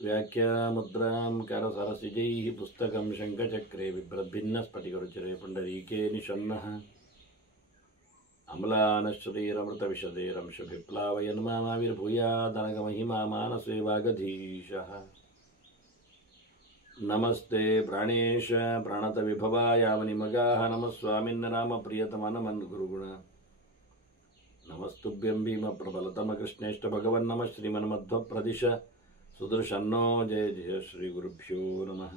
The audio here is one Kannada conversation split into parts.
व्याख्यामुद्रां करसरसिजैः पुस्तकं शङ्खचक्रे बिभ्रद्भिन्नस्फटिकरुचिरे पुण्डरीके निषण्णः अम्लानश्रीरमृतविशदेरंशभिप्लावयन् मामाविर्भूयादनगमहिमा मानसे वागधीशः नमस्ते प्राणेश प्रणतविभवायामनिमगाः नमः स्वामिन् रामप्रियतमनमन् गुरुगुण नमस्तुभ्यं भीमप्रबलतमकृष्णेष्ट भगवन् नमः श्रीमन्मध्वप्रदिश सुदर्शन्नो जय जय श्रीगुरुभ्यो नमः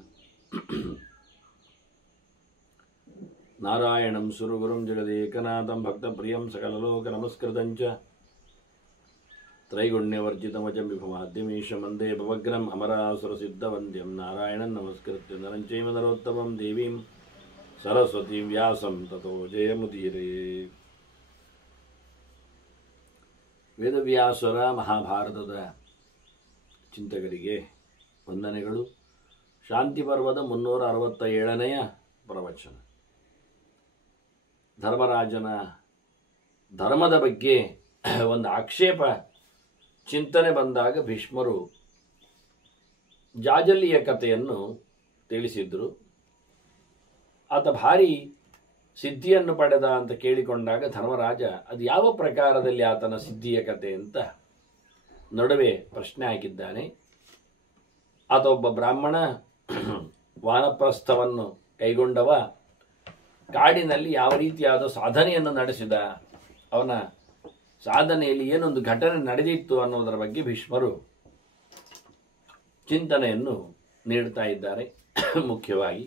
नारायणं सुरगुरुं जगदेकनाथं भक्तप्रियं सकललोकनमस्कृतं च त्रैगुण्यवर्जितमजं विभुमाद्यमीशं वन्दे भवग्नम् अमरासुरसिद्धवन्द्यं नारायणं नमस्कृत्य नरं चैव नरोत्तमं देवीं सरस्वतीं व्यासं ततो जयमुदीरये ವೇದವ್ಯಾಸರ ಮಹಾಭಾರತದ ಚಿಂತಕರಿಗೆ ವಂದನೆಗಳು. ಶಾಂತಿ ಪರ್ವದ 367ನೆಯ ಪ್ರವಚನ. ಧರ್ಮರಾಜನ ಧರ್ಮದ ಬಗ್ಗೆ ಒಂದು ಆಕ್ಷೇಪ ಚಿಂತನೆ ಬಂದಾಗ ಭೀಷ್ಮರು ಜಾಜಲ್ಲಿಯ ಕಥೆಯನ್ನು ತಿಳಿಸಿದ್ರು. ಆತ ಭಾರಿ ಸಿದ್ಧಿಯನ್ನು ಪಡೆದ ಅಂತ ಕೇಳಿಕೊಂಡಾಗ ಧರ್ಮರಾಜ ಅದು ಯಾವ ಪ್ರಕಾರದಲ್ಲಿ ಆತನ ಸಿದ್ಧಿಯ ಕಥೆ ಅಂತ ನಡುವೆ ಪ್ರಶ್ನೆ ಹಾಕಿದ್ದಾನೆ. ಆತ ಒಬ್ಬ ಬ್ರಾಹ್ಮಣ, ವಾನಪ್ರಸ್ಥವನ್ನು ಕೈಗೊಂಡವ, ಕಾಡಿನಲ್ಲಿ ಯಾವ ರೀತಿಯಾದ ಸಾಧನೆಯನ್ನು ನಡೆಸಿದ, ಅವನ ಸಾಧನೆಯಲ್ಲಿ ಏನೊಂದು ಘಟನೆ ನಡೆದಿತ್ತು ಅನ್ನೋದರ ಬಗ್ಗೆ ಭೀಷ್ಮರು ಚಿಂತನೆಯನ್ನು ನೀಡ್ತಾ ಇದ್ದಾರೆ. ಮುಖ್ಯವಾಗಿ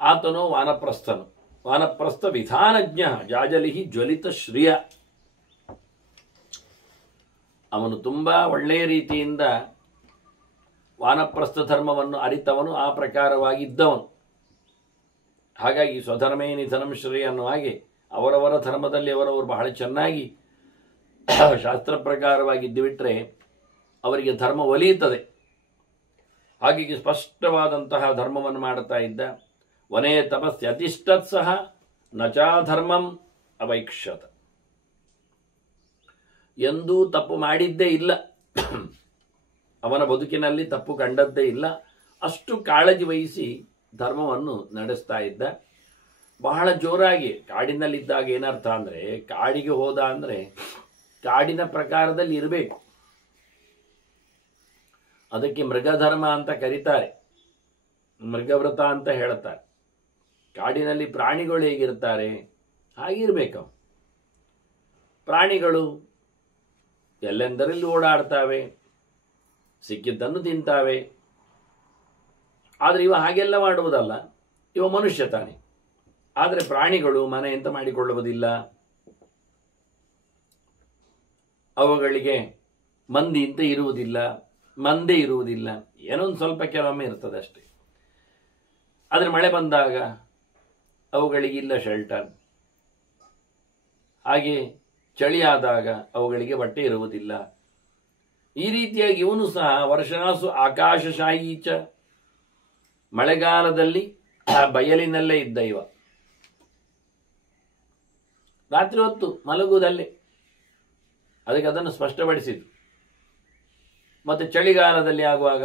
ಆತನು ವಾನಪ್ರಸ್ಥನು, ವಾನಪ್ರಸ್ಥ ವಿಧಾನಜ್ಞ, ಜಾಜಲಿಹಿ ಜ್ವಲಿತ ಶ್ರಿಯ. ಅವನು ತುಂಬ ಒಳ್ಳೆಯ ರೀತಿಯಿಂದ ವಾನಪ್ರಸ್ಥ ಧರ್ಮವನ್ನು ಅರಿತವನು, ಆ ಪ್ರಕಾರವಾಗಿದ್ದವನು. ಹಾಗಾಗಿ ಸ್ವಧರ್ಮೇ ನಿಧನಂ ಶ್ರೇಯ ಅನ್ನುವ ಹಾಗೆ ಅವರವರ ಧರ್ಮದಲ್ಲಿ ಅವರವರು ಬಹಳ ಚೆನ್ನಾಗಿ ಶಾಸ್ತ್ರ ಪ್ರಕಾರವಾಗಿದ್ದು ಬಿಟ್ಟರೆ ಅವರಿಗೆ ಧರ್ಮ ಒಲಿಯುತ್ತದೆ. ಹಾಗಾಗಿ ಸ್ಪಷ್ಟವಾದಂತಹ ಧರ್ಮವನ್ನು ಮಾಡುತ್ತಾ ಇದ್ದ. ವನೇ ತಪಸ್ಯತಿಷ್ಠತ್ ಸಹ ನಚಾಧರ್ಮಂ ಅವೈಕ್ಷತ. ಎಂದೂ ತಪ್ಪು ಮಾಡಿದ್ದೇ ಇಲ್ಲ, ಅವನ ಬದುಕಿನಲ್ಲಿ ತಪ್ಪು ಕಂಡದ್ದೇ ಇಲ್ಲ. ಅಷ್ಟು ಕಾಳಜಿ ವಹಿಸಿ ಧರ್ಮವನ್ನು ನಡೆಸ್ತಾ ಇದ್ದ. ಬಹಳ ಜೋರಾಗಿ ಕಾಡಿನಲ್ಲಿದ್ದಾಗ ಏನರ್ಥ ಅಂದರೆ, ಕಾಡಿಗೆ ಹೋದ ಅಂದರೆ ಕಾಡಿನ ಪ್ರಕಾರದಲ್ಲಿ ಇರಬೇಕು. ಅದಕ್ಕೆ ಮೃಗಧರ್ಮ ಅಂತ ಕರೀತಾರೆ, ಮೃಗವ್ರತ ಅಂತ ಹೇಳ್ತಾರೆ. ಕಾಡಿನಲ್ಲಿ ಪ್ರಾಣಿಗಳು ಹೇಗಿರ್ತಾರೆ ಹಾಗಿರ್ಬೇಕು. ಪ್ರಾಣಿಗಳು ಎಲ್ಲೆಂದರಲ್ಲಿ ಓಡಾಡ್ತಾವೆ, ಸಿಕ್ಕಿದ್ದನ್ನು ತಿಂತಾವೆ. ಆದರೆ ಇವ ಹಾಗೆಲ್ಲ ಮಾಡುವುದಲ್ಲ, ಇವ ಮನುಷ್ಯ ತಾನೆ. ಆದರೆ ಪ್ರಾಣಿಗಳು ಮನೆ ಅಂತ ಮಾಡಿಕೊಳ್ಳುವುದಿಲ್ಲ. ಅವುಗಳಿಗೆ ಮಂದಿ ಅಂತ ಇರುವುದಿಲ್ಲ, ಮಂದೆ ಇರುವುದಿಲ್ಲ. ಏನೊಂದು ಸ್ವಲ್ಪ ಕೆಲವೊಮ್ಮೆ ಇರ್ತದೆ ಅಷ್ಟೇ. ಆದರೆ ಮಳೆ ಬಂದಾಗ ಅವುಗಳಿಗಿಲ್ಲ ಶೆಲ್ಟರ್. ಹಾಗೆ ಚಳಿಯಾದಾಗ ಅವುಗಳಿಗೆ ಬಟ್ಟೆ ಇರುವುದಿಲ್ಲ. ಈ ರೀತಿಯಾಗಿ ಇವನು ಸಹ ವರ್ಷಾಸು ಆಕಾಶಶಾಯೀಚ, ಮಳೆಗಾಲದಲ್ಲಿ ಬಯಲಿನಲ್ಲೇ ಇದ್ದ ಇವ. ರಾತ್ರಿ ಹೊತ್ತು ಮಲಗುವುದಲ್ಲೇ, ಅದಕ್ಕೆ ಅದನ್ನು ಸ್ಪಷ್ಟಪಡಿಸಿತು. ಮತ್ತೆ ಚಳಿಗಾಲದಲ್ಲಿ ಆಗುವಾಗ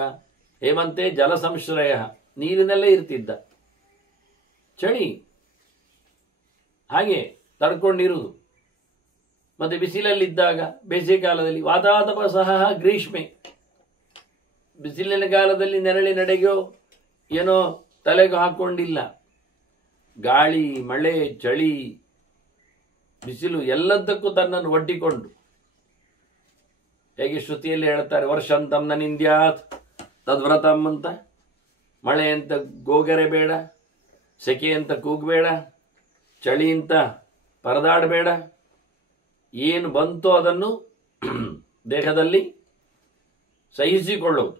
ಹೇಮಂತೆ ಜಲ ಸಂಶ್ರಯ, ನೀರಿನಲ್ಲೇ ಇರ್ತಿದ್ದ. ಚಳಿ ಹಾಗೆ ತಡ್ಕೊಂಡಿರುವುದು. ಮತ್ತೆ ಬಿಸಿಲಲ್ಲಿದ್ದಾಗ ಬೇಸಿಗೆ ಕಾಲದಲ್ಲಿ ವಾತಾತಪ ಸಹ ಗ್ರೀಷ್ಮೆ, ಬಿಸಿಲಿನ ಕಾಲದಲ್ಲಿ ನೆರಳಿನಡೆಗೋ ಏನೋ ತಲೆಗೂ ಹಾಕೊಂಡಿಲ್ಲ. ಗಾಳಿ, ಮಳೆ, ಚಳಿ, ಬಿಸಿಲು ಎಲ್ಲದಕ್ಕೂ ತನ್ನನ್ನು ಒಡ್ಡಿಕೊಂಡು, ಹೇಗೆ ಶ್ರುತಿಯಲ್ಲಿ ಹೇಳ್ತಾರೆ, ವರ್ಷಂತಂ ನನಿಂದ್ಯಾತ್ ತದ್ವ್ರತಂ ಅಂತ. ಮಳೆ ಅಂತ ಗೋಗರೆ ಬೇಡ, ಸೆಕೆ ಅಂತ ಕೂಗಬೇಡ, ಚಳಿ ಅಂತ ಪರದಾಡಬೇಡ. ಏನು ಬಂತೋ ಅದನ್ನು ದೇಹದಲ್ಲಿ ಸಹಿಸಿಕೊಳ್ಳುವುದು.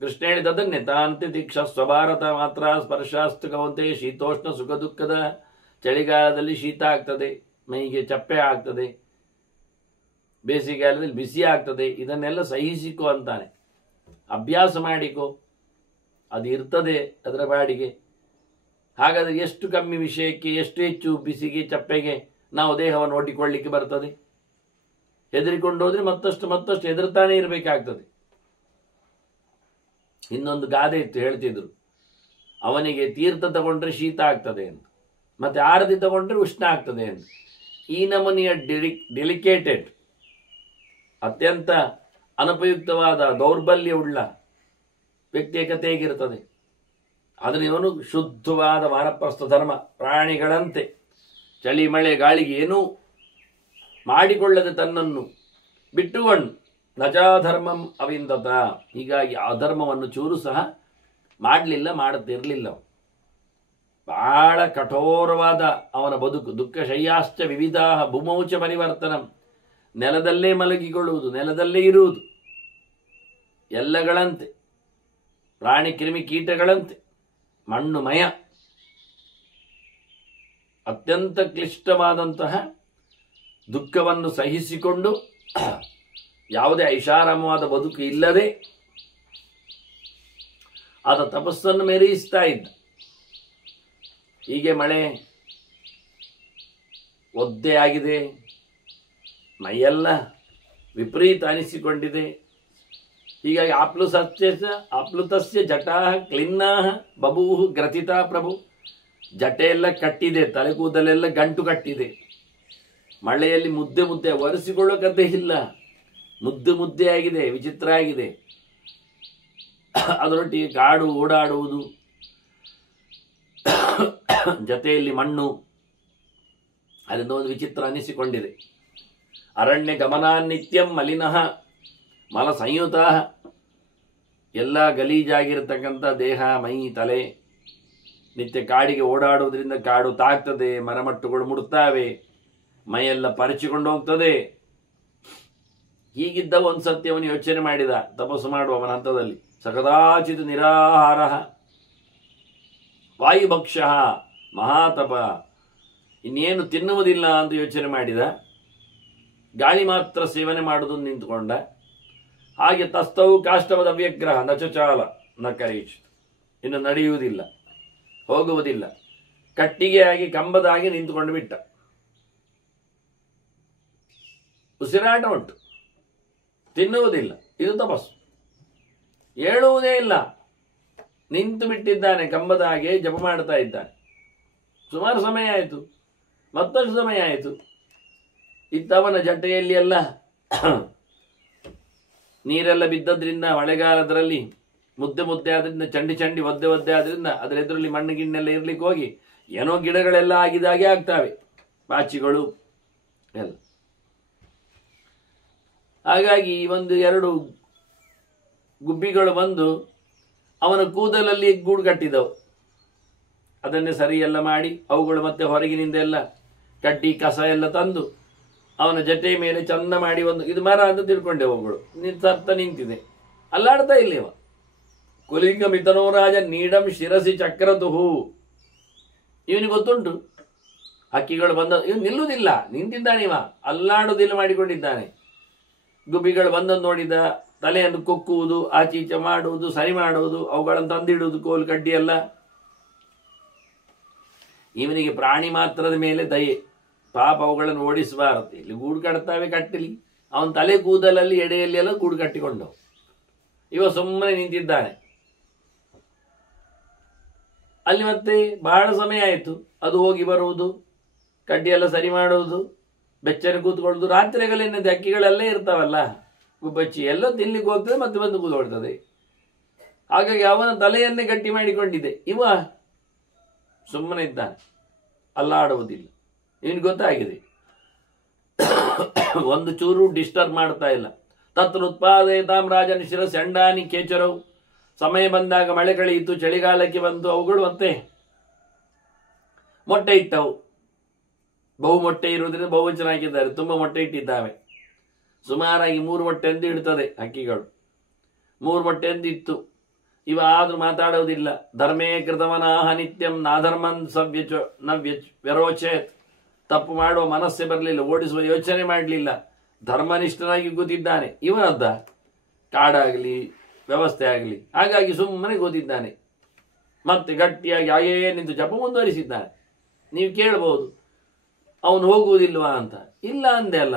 ಕೃಷ್ಣ ಹೇಳಿದದನ್ನೇ, ತಾಂತಿ ದೀಕ್ಷಾ ಸ್ವಭಾರತ ಮಾತ್ರ ಸ್ಪರ್ಶಾಸ್ತು ಕೌಂತೆ ಶೀತೋಷ್ಣ ಸುಖ ದುಃಖದ. ಚಳಿಗಾಲದಲ್ಲಿ ಶೀತ ಆಗ್ತದೆ, ಮೈಗೆ ಚಪ್ಪೆ ಆಗ್ತದೆ, ಬೇಸಿಗೆಗಾಲದಲ್ಲಿ ಬಿಸಿ ಆಗ್ತದೆ. ಇದನ್ನೆಲ್ಲ ಸಹಿಸಿಕೋ ಅಂತಾನೆ. ಅಭ್ಯಾಸ ಮಾಡಿಕೋ, ಅದು ಇರ್ತದೆ ಅದರ ಬಾಡಿಗೆ. ಹಾಗಾದರೆ ಎಷ್ಟು ಕಮ್ಮಿ ವಿಷಯಕ್ಕೆ ಎಷ್ಟು ಹೆಚ್ಚು ಬಿಸಿಗೆ ಚಪ್ಪೆಗೆ ನಾವು ದೇಹವನ್ನು ಒಡ್ಡಿಕೊಳ್ಳಿಕ್ಕೆ ಬರ್ತದೆ? ಹೆದರಿಕೊಂಡು ಹೋದರೆ ಮತ್ತಷ್ಟು ಹೆದರ್ತಾನೆ ಇರಬೇಕಾಗ್ತದೆ. ಇನ್ನೊಂದು ಗಾದೆ ಇತ್ತು, ಹೇಳ್ತಿದ್ರು, ಅವನಿಗೆ ತೀರ್ಥ ತಗೊಂಡ್ರೆ ಶೀತ ಆಗ್ತದೆ ಅಂತ, ಮತ್ತೆ ಆರತಿ ತಗೊಂಡ್ರೆ ಉಷ್ಣ ಆಗ್ತದೆ ಅಂತ. ಈ ನಮೂನೆಯ ಡೆಲಿಕೇಟೆಡ್, ಅತ್ಯಂತ ಅನುಪಯುಕ್ತವಾದ ದೌರ್ಬಲ್ಯವುಳ್ಳ ವ್ಯಕ್ತಿಯ ಕಥೆ ಹೇಗಿರ್ತದೆ. ಅದನ್ನು ಇವನು ಶುದ್ಧವಾದ ವಾನಪ್ರಸ್ಥ ಧರ್ಮ, ಪ್ರಾಣಿಗಳಂತೆ ಚಳಿ ಮಳೆ ಗಾಳಿಗೆ ಏನೂ ಮಾಡಿಕೊಳ್ಳದೆ ತನ್ನನ್ನು ಬಿಟ್ಟುಕೊಂಡು ನಜಾಧರ್ಮಂ ಅವಿಂದತ. ಹೀಗಾಗಿ ಆ ಧರ್ಮವನ್ನು ಚೂರು ಸಹ ಮಾಡಲಿಲ್ಲ, ಮಾಡುತ್ತಿರಲಿಲ್ಲ. ಬಹಳ ಕಠೋರವಾದ ಅವನ ಬದುಕು. ದುಃಖ ಶಯ್ಯಾಶ್ಚ ವಿವಿಧಾ ಭೂಮೌಚ ಪರಿವರ್ತನಂ. ನೆಲದಲ್ಲೇ ಮಲಗಿಕೊಳ್ಳುವುದು, ನೆಲದಲ್ಲೇ ಇರುವುದು, ಎಲ್ಲಗಳಂತೆ, ಪ್ರಾಣಿ ಕ್ರಿಮಿ ಕೀಟಗಳಂತೆ, ಮಣ್ಣುಮಯ. ಅತ್ಯಂತ ಕ್ಲಿಷ್ಟವಾದಂತಹ ದುಃಖವನ್ನು ಸಹಿಸಿಕೊಂಡು ಯಾವುದೇ ಐಷಾರಾಮವಾದ ಬದುಕು ಇಲ್ಲದೆ ಆತ ತಪಸ್ಸನ್ನು ಮೆರೆಯಿಸ್ತಾ ಇದ್ದ. ಹೀಗೆ ಮಳೆ ಒದ್ದೆ ಆಗಿದೆ, ಮೈಯೆಲ್ಲ ವಿಪರೀತ ಅನಿಸಿಕೊಂಡಿದೆ. ಹೀಗಾಗಿ ಆಪ್ಲುತಸ್ಯ ಜಟಾ ಕ್ಲಿನ್ನಾ ಬಭೂಹು ಗ್ರಥಿತಾ ಪ್ರಭು. ಜಟೆಯೆಲ್ಲ ಕಟ್ಟಿದೆ, ತಲೆಕೂದಲೆಲ್ಲ ಗಂಟು ಕಟ್ಟಿದೆ. ಮಳೆಯಲ್ಲಿ ಮುದ್ದೆ ಮುದ್ದೆ ಒರೆಸಿಕೊಳ್ಳೋಕದ್ದೇ ಇಲ್ಲ, ಮುದ್ದೆ ಮುದ್ದೆ ಆಗಿದೆ, ವಿಚಿತ್ರ ಆಗಿದೆ. ಅದರೊಟ್ಟಿಗೆ ಕಾಡು ಓಡಾಡುವುದು, ಜೊತೆಯಲ್ಲಿ ಮಣ್ಣು, ಅದರಿಂದ ಒಂದು ವಿಚಿತ್ರ ಅನಿಸಿಕೊಂಡಿದೆ. ಅರಣ್ಯ ಗಮನಾನ್ನಿತ್ಯಂ ಮಲಿನಃ ಮಲ ಸಂಯುತ. ಎಲ್ಲ ಗಲೀಜಾಗಿರತಕ್ಕಂಥ ದೇಹ, ಮೈ, ತಲೆ, ನಿತ್ಯ ಕಾಡಿಗೆ ಓಡಾಡುವುದರಿಂದ ಕಾಡು ತಾಗ್ತದೆ, ಮರಮಟ್ಟುಗಳು ಮುಡುತ್ತಾವೆ, ಮೈಯೆಲ್ಲ ಪರಚಿಕೊಂಡು ಹೋಗ್ತದೆ. ಹೀಗಿದ್ದ ಒಂದು ಸತ್ಯ ಅವನು ಯೋಚನೆ ಮಾಡಿದ, ತಪಸ್ಸು ಮಾಡುವ ಅವನ ಹಂತದಲ್ಲಿ. ಸಕದಾಚಿತ್ ನಿರಾಹಾರ ವಾಯುಭಕ್ಷ ಮಹಾತಪ. ಇನ್ನೇನು ತಿನ್ನುವುದಿಲ್ಲ ಅಂತ ಯೋಚನೆ ಮಾಡಿದ. ಗಾಳಿ ಮಾತ್ರ ಸೇವನೆ ಮಾಡುವುದು ನಿಂತುಕೊಂಡ. ಹಾಗೆ ತಸ್ತವು ಕಾಷ್ಟವದ ಅವ್ಯಗ್ರಹ ನಚಚಾಲ ನ ಕರೀಚ್. ಇನ್ನು ನಡೆಯುವುದಿಲ್ಲ, ಹೋಗುವುದಿಲ್ಲ, ಕಟ್ಟಿಗೆ ಆಗಿ ಕಂಬದಾಗಿ ನಿಂತುಕೊಂಡು ಬಿಟ್ಟ. ಉಸಿರಾಟ ಉಂಟು, ತಿನ್ನುವುದಿಲ್ಲ. ಇದು ತಪಸ್ಸು. ಹೇಳುವುದೇ ಇಲ್ಲ, ನಿಂತು ಬಿಟ್ಟಿದ್ದಾನೆ, ಕಂಬದ ಹಾಗೆ ಜಪ ಮಾಡ್ತಾ ಇದ್ದಾನೆ. ಸುಮಾರು ಸಮಯ ಆಯಿತು, ಮತ್ತಷ್ಟು ಸಮಯ ಆಯಿತು. ಇತ್ತವನ ಜಟೆಯಲ್ಲಿ ಎಲ್ಲ ನೀರೆಲ್ಲ ಬಿದ್ದದ್ರಿಂದ, ಮಳೆಗಾಲದರಲ್ಲಿ ಮುದ್ದೆ ಮುದ್ದೆ ಆದ್ರಿಂದ, ಚಂಡಿ ಚಂಡಿ ಒದ್ದೆ ಒದ್ದೆ ಆದ್ರಿಂದ ಅದರ ಎದುರಲ್ಲಿ ಮಣ್ಣು ಗಿಣ್ಣೆಲ್ಲ ಇರ್ಲಿಕ್ಕೆ ಹೋಗಿ ಏನೋ ಗಿಡಗಳೆಲ್ಲ ಆಗಿದಾಗೆ ಆಗ್ತಾವೆ, ಪಾಚಿಗಳು ಎಲ್ಲ. ಹಾಗಾಗಿ ಒಂದು ಎರಡು ಗುಬ್ಬಿಗಳು ಬಂದು ಅವನ ಕೂದಲಲ್ಲಿ ಗೂಡು ಕಟ್ಟಿದವು. ಅದನ್ನೇ ಸರಿ ಎಲ್ಲ ಮಾಡಿ ಅವುಗಳು ಮತ್ತೆ ಹೊರಗಿನಿಂದ ಎಲ್ಲ ಕಡ್ಡಿ ಕಸ ಎಲ್ಲ ತಂದು ಅವನ ಜಟೆ ಮೇಲೆ ಚಂದ ಮಾಡಿ ಒಂದು, ಇದು ಮರ ಅಂತ ತಿಳ್ಕೊಂಡೆ, ಅವುಗಳು ನಿಂತ ನಿಂತಿದೆ, ಅಲ್ಲಾಡ್ತಾ ಇಲ್ಲ ಇವ. ಕುಲಿಂಗ ಮಿತನೋ ರಾಜ ನೀಡಂ ಶಿರಸಿ ಚಕ್ರತುಹು. ಇವನಿಗೆ ಗೊತ್ತುಂಟು ಹಕ್ಕಿಗಳು ಬಂದ, ಇವನು ನಿಲ್ಲುವುದಿಲ್ಲ, ನಿಂತಿದ್ದಾನೆ ಇವ, ಅಲ್ಲಾಡುವುದಿಲ್ಲ ಮಾಡಿಕೊಂಡಿದ್ದಾನೆ. ಗುಬ್ಬಿಗಳು ಬಂದದ್ದು ನೋಡಿದ, ತಲೆಯನ್ನು ಕೊಕ್ಕುವುದು, ಆಚೀಚೆ ಮಾಡುವುದು, ಸರಿ ಮಾಡುವುದು, ಅವುಗಳನ್ನು ತಂದಿಡುವುದು, ಕೋಲು ಕಡ್ಡಿ ಎಲ್ಲ. ಇವನಿಗೆ ಪ್ರಾಣಿ ಮಾತ್ರದ ಮೇಲೆ ದಯೆ, ಪಾಪ ಅವುಗಳನ್ನು ಓಡಿಸಬಾರದು, ಇಲ್ಲಿ ಗೂಡು ಕಟ್ತಾವೆ ಕಟ್ಟಲಿ. ಅವನ ತಲೆ ಕೂದಲಲ್ಲಿ ಎಡೆಯಲ್ಲಿ ಎಲ್ಲ ಗೂಡು ಕಟ್ಟಿಕೊಂಡು ಇವ ಸುಮ್ಮನೆ ನಿಂತಿದ್ದಾನೆ. ಅಲ್ಲಿ ಮತ್ತೆ ಬಹಳ ಸಮಯ ಆಯಿತು. ಅದು ಹೋಗಿ ಬರುವುದು, ಕಡ್ಡಿ ಎಲ್ಲ ಸರಿ ಮಾಡುವುದು, ಬೆಚ್ಚನೆ ಕೂತ್ಕೊಳ್ಳುವುದು. ರಾತ್ರಿಗಳೇನಿದೆ, ಅಕ್ಕಿಗಳೆಲ್ಲೇ ಇರ್ತಾವಲ್ಲ, ಗುಬ್ಬಚ್ಚಿ ಎಲ್ಲ ತಿನ್ಲಿಕ್ಕೆ ಹೋಗ್ತದೆ, ಮತ್ತೆ ಬಂದು ಕೂತ್ಕೊಳ್ತದೆ. ಹಾಗಾಗಿ ಅವನ ತಲೆಯನ್ನೇ ಗಟ್ಟಿ ಮಾಡಿಕೊಂಡಿದೆ. ಇವ ಸುಮ್ಮನೆ ಇದ್ದಾನೆ, ಅಲ್ಲಾಡುವುದಿಲ್ಲ. ಇವನಿಗೆ ಗೊತ್ತಾಗಿದೆ, ಒಂದು ಚೂರು ಡಿಸ್ಟರ್ಬ್ ಮಾಡ್ತಾ ಇಲ್ಲ. ತತ್ರ ಉತ್ಪಾದಯತಾಂ ರಾಜನ ಶಿರಸಿ ಅಂಡಾನಿ ಕೇಚರವು. ಸಮಯ ಬಂದಾಗ ಮಳೆ ಕಳೆಯಿತು, ಚಳಿಗಾಲಕ್ಕೆ ಬಂತು. ಅವುಗಳು ಮತ್ತೆ ಮೊಟ್ಟೆ ಇಟ್ಟವು. ಬಹು ಮೊಟ್ಟೆ ಇರುವುದರಿಂದ ಬಹುವಚನ ಹಾಕಿದ್ದಾರೆ, ತುಂಬ ಮೊಟ್ಟೆ ಇಟ್ಟಿದ್ದಾವೆ. ಸುಮಾರಾಗಿ 3 ಮೊಟ್ಟೆ ಎಂದು ಇಡ್ತದೆ ಹಕ್ಕಿಗಳು. 3 ಮೊಟ್ಟೆ ಎಂದು ಇತ್ತು. ಇವ ಆದ್ರೂ ಮಾತಾಡುವುದಿಲ್ಲ. ಧರ್ಮೇ ಕೃತವನಾಹ ನಿತ್ಯಂ ನಾಧರ್ಮನ್ ವ್ಯರೋಚೇತ್. ತಪ್ಪು ಮಾಡುವ ಮನಸ್ಸೇ ಬರಲಿಲ್ಲ, ಓಡಿಸುವ ಯೋಚನೆ ಮಾಡಲಿಲ್ಲ. ಧರ್ಮನಿಷ್ಠನಾಗಿ ಕೂತಿದ್ದಾನೆ. ಇವನದ್ದ ಕಾಡಾಗಲಿ ವ್ಯವಸ್ಥೆ ಆಗಲಿ, ಹಾಗಾಗಿ ಸುಮ್ಮನೆ ಕೂತಿದ್ದಾನೆ. ಮತ್ತೆ ಗಟ್ಟಿಯಾಗಿ ಹಾಗೇ ನಿಂತು ಜಪ ಮುಂದುವರಿಸಿದ್ದಾನೆ. ನೀವು ಕೇಳಬಹುದು, ಅವನು ಹೋಗುವುದಿಲ್ವಾ ಅಂತ. ಇಲ್ಲ ಅಂದೆ ಅಲ್ಲ,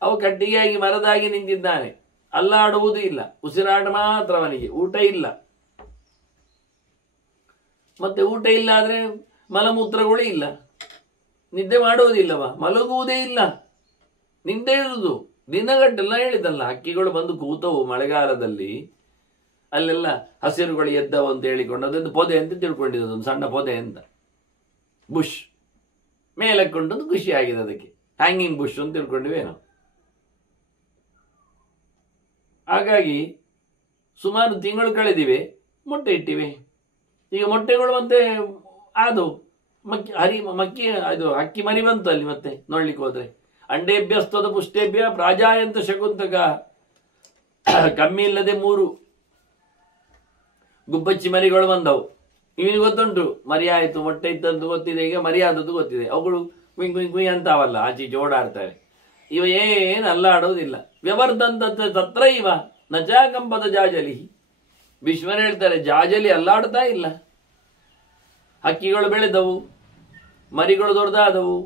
ಅವ ಕಟ್ಟಿಗೆಯಾಗಿ ಮರದಾಗಿ ನಿಂತಿದ್ದಾನೆ, ಅಲ್ಲಾಡುವುದೂ ಇಲ್ಲ, ಉಸಿರಾಟ ಮಾತ್ರ ಅವನಿಗೆ, ಊಟ ಇಲ್ಲ. ಮತ್ತೆ ಊಟ ಇಲ್ಲ ಆದ್ರೆ ಮಲಮೂತ್ರಗಳೇ ಇಲ್ಲ, ನಿದ್ದೆ ಮಾಡೋದಿಲ್ಲವ, ಮಲಗುವುದೇ ಇಲ್ಲ, ನಿದ್ದೆ ಇರುವುದು ದಿನಗಟ್ಟೆಲ್ಲ. ಹೇಳಿದಲ್ಲ, ಹಕ್ಕಿಗಳು ಬಂದು ಕೂತವು ಮಳೆಗಾಲದಲ್ಲಿ, ಅಲ್ಲೆಲ್ಲ ಹಸಿರುಗಳು ಎದ್ದವು ಅಂತ ಹೇಳಿಕೊಂಡು ಅದೊಂದು ಪೊದೆ ಅಂತ ತಿಳ್ಕೊಂಡಿದ್ದು, ಒಂದು ಸಣ್ಣ ಪೊದೆ ಅಂತ, ಬುಷ್ ಮೇಲಕ್ಕೊಂಡೊಂದು ಖುಷಿ ಆಗಿದೆ, ಅದಕ್ಕೆ ಹ್ಯಾಂಗಿಂಗ್ ಬುಷ್ ಅಂತ ತಿಳ್ಕೊಂಡಿವೆ ನಾವು. ಹಾಗಾಗಿ ಸುಮಾರು ತಿಂಗಳು ಕಳೆದಿವೆ, ಮೊಟ್ಟೆ ಇಟ್ಟಿವೆ. ಈಗ ಮೊಟ್ಟೆಗಳು ಮತ್ತೆ ಅದು ಮಕ್ಕಿ ಅದು ಹಕ್ಕಿ ಮರಿ ಬಂತು ಅಲ್ಲಿ. ಮತ್ತೆ ನೋಡ್ಲಿಕ್ಕೆ ಹೋದ್ರೆ ಅಂಡೇಭ್ಯಸ್ತದ ಪುಷ್ಟೇಭ್ಯ ಪ್ರಾಜಾಯಂತ ಶಕುಂತಕ, ಕಮ್ಮಿ ಇಲ್ಲದೆ 3 ಗುಬ್ಬಚ್ಚಿ ಮರಿಗಳು ಬಂದವು. ಇವನಿಗೆ ಗೊತ್ತುಂಟು ಮರಿ ಆಯ್ತು, ಮೊಟ್ಟೆ ಇತ್ತಂತೂ ಗೊತ್ತಿದೆ, ಈಗ ಮರಿ ಆದದ್ದು ಗೊತ್ತಿದೆ. ಅವುಗಳು ಕುಯ್ ಕುಯ್ ಕುಯ್ ಅಂತಾವಲ್ಲ, ಆಚೀಚೆ ಓಡಾಡ್ತವೆ. ಇವ ಏನು ಅಲ್ಲಾಡೋದಿಲ್ಲ. ವ್ಯವರ್ಧಂತ ತತ್ರ ಇವ ನಚಾಕಂಪದ ಜಾಜಲಿ. ವಿಶ್ವನ ಹೇಳ್ತಾರೆ, ಜಾಜಲಿ ಅಲ್ಲಾಡ್ತಾ ಇಲ್ಲ. ಹಕ್ಕಿಗಳು ಬೆಳೆದವು, ಮರಿಗಳು ದೊಡ್ಡದಾದವು,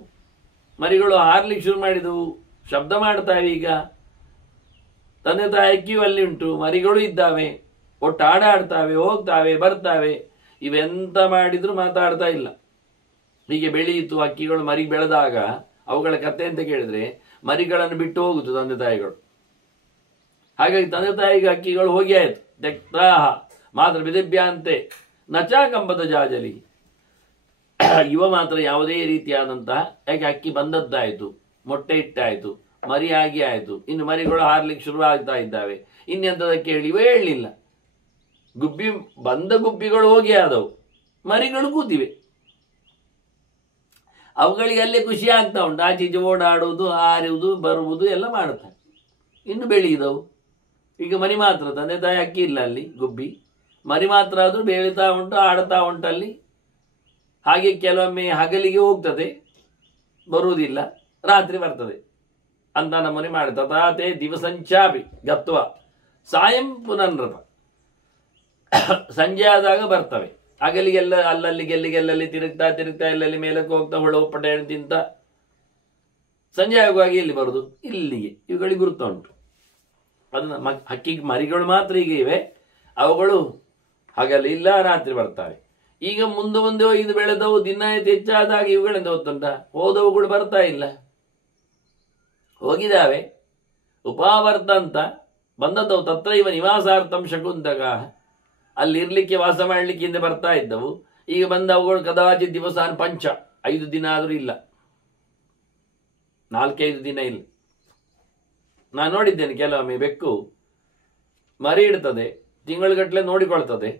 ಮರಿಗಳು ಹಾರ್ಲಿಕ್ಕೆ ಶುರು ಮಾಡಿದವು, ಶಬ್ದ ಮಾಡ್ತಾವೆ. ಈಗ ತಂದೆ ತಾಯಿ ಹಕ್ಕಿಯು ಅಲ್ಲಿ ಉಂಟು, ಮರಿಗಳು ಇದ್ದಾವೆ, ಒಟ್ಟು ಆಡ್ತಾವೆ, ಹೋಗ್ತಾವೆ, ಬರ್ತಾವೆ. ಇವೆಂತ ಮಾಡಿದ್ರು ಮಾತಾಡ್ತಾ ಇಲ್ಲ. ಹೀಗೆ ಬೆಳೆಯಿತು ಹಕ್ಕಿಗಳು. ಮರಿ ಬೆಳೆದಾಗ ಅವುಗಳ ಕತೆ ಅಂತ ಕೇಳಿದ್ರೆ ಮರಿಗಳನ್ನು ಬಿಟ್ಟು ಹೋಗುದು ತಂದೆ ತಾಯಿಗಳು. ಹಾಗಾಗಿ ತಂದೆ ತಾಯಿಗೆ ಹಕ್ಕಿಗಳು ಹೋಗಿ ಆಯ್ತು. ತೆಕ್ತಾಹ ಮಾತ್ರ ಬಿದಿಭ್ಯಾಂತೆ ನಚಾಕಂಬದ ಜಾಜಲಿ. ಇವ ಮಾತ್ರ ಯಾವುದೇ ರೀತಿಯಾದಂತಹ, ಯಾಕೆ ಅಕ್ಕಿ ಬಂದದ್ದಾಯ್ತು, ಮೊಟ್ಟೆ ಇಟ್ಟಾಯ್ತು, ಮರಿ ಆಗಿ ಆಯ್ತು, ಇನ್ನು ಮರಿಗಳು ಹಾರ್ಲಿಕ್ಕೆ ಶುರು ಆಗ್ತಾ ಇದ್ದಾವೆ. ಇನ್ನೆಂತದಕ್ಕೆ ಹೇಳಿವೇ ಹೇಳಲಿಲ್ಲ. ಗುಬ್ಬಿ ಬಂದ ಗುಬ್ಬಿಗಳು ಹೋಗಿ ಆದವು, ಮರಿಗಳು ಕೂತಿವೆ. ಅವುಗಳಿಗೆ ಅಲ್ಲೇ ಖುಷಿ ಆಗ್ತಾ ಉಂಟು, ಆಚೀಚೆ ಓಡಾಡುವುದು, ಹಾರುವುದು, ಬರುವುದು ಎಲ್ಲ ಮಾಡುತ್ತಾರೆ. ಇನ್ನು ಬೆಳೆಯಿದವು. ಈಗ ಮರಿ ಮಾತ್ರ, ತಂದೆ ತಾಯಿ ಅಕ್ಕಿ ಇಲ್ಲ ಅಲ್ಲಿ, ಗುಬ್ಬಿ ಮರಿ ಮಾತ್ರ ಆದ್ರೂ ಬೆಳೀತಾ ಉಂಟು, ಆಡ್ತಾ ಉಂಟಲ್ಲಿ. ಹಾಗೆ ಕೆಲವೊಮ್ಮೆ ಹಗಲಿಗೆ ಹೋಗ್ತದೆ, ಬರುವುದಿಲ್ಲ, ರಾತ್ರಿ ಬರ್ತದೆ ಅಂತ ನಮ್ಮನೆ ಮಾಡಿ. ತಥಾತೆ ದಿವಸಂಚಾಪಿ ಗತ್ವ ಸಾಯಂ ಪುನರ್ನೃಪ. ಸಂಜೆ ಆದಾಗ ಬರ್ತವೆ. ಹಗಲಿಗೆಲ್ಲ ಅಲ್ಲಲ್ಲಿ ಗೆಲ್ಲಿಗೆಲ್ಲಲ್ಲಿ ತಿರುಗ್ತಾ ತಿರುಗ್ತಾ ಎಲ್ಲಲ್ಲಿ ಮೇಲಕ್ಕೆ ಹೋಗ್ತಾ ಹೊಳ ಪಟೆ ತಿಂತ ಸಂಜೆ ಆಗುವಾಗ ಎಲ್ಲಿ ಬರುದು? ಇಲ್ಲಿಗೆ. ಇವುಗಳಿಗೆ ಗುರುತ ಉಂಟು. ಅದನ್ನ ಹಕ್ಕಿ ಮರಿಗಳು ಮಾತ್ರ ಈಗ ಇವೆ, ಅವುಗಳು ಹಗಲು ಇಲ್ಲ, ರಾತ್ರಿ ಬರ್ತವೆ. ಈಗ ಮುಂದೆ ಮುಂದೆ ಇದು ಬೆಳೆದವು, ದಿನ ಹೆಚ್ಚಾದಾಗ ಇವುಗಳಿಂದ ಗೊತ್ತುಂಟ, ಹೋದವುಗಳು ಬರ್ತಾ ಇಲ್ಲ, ಹೋಗಿದಾವೆ. ಉಪಾವರ್ತ ಅಂತ ಬಂದದ್ದವು. ತತ್ರ ಇವ ನಿವಾಸಾರ್ಥಂ ಶಕುಂತಕ, ಅಲ್ಲಿ ಇರ್ಲಿಕ್ಕೆ ವಾಸ ಮಾಡ್ಲಿಕ್ಕೆ ಹಿಂದೆ ಬರ್ತಾ ಇದ್ದವು. ಈಗ ಬಂದ ಅವುಗಳು ಕದಾಚಿತ್ ದಿವಸಾನ್ ಪಂಚ, 5 ದಿನ ಆದ್ರೂ ಇಲ್ಲ, 4-5 ದಿನ ಇಲ್ಲ. ನಾನು ನೋಡಿದ್ದೇನೆ ಕೆಲವೊಮ್ಮೆ ಬೆಕ್ಕು ಮರಿ ಇಡ್ತದೆ, ತಿಂಗಳುಗಟ್ಟಲೆ ನೋಡಿಕೊಳ್ತದೆ.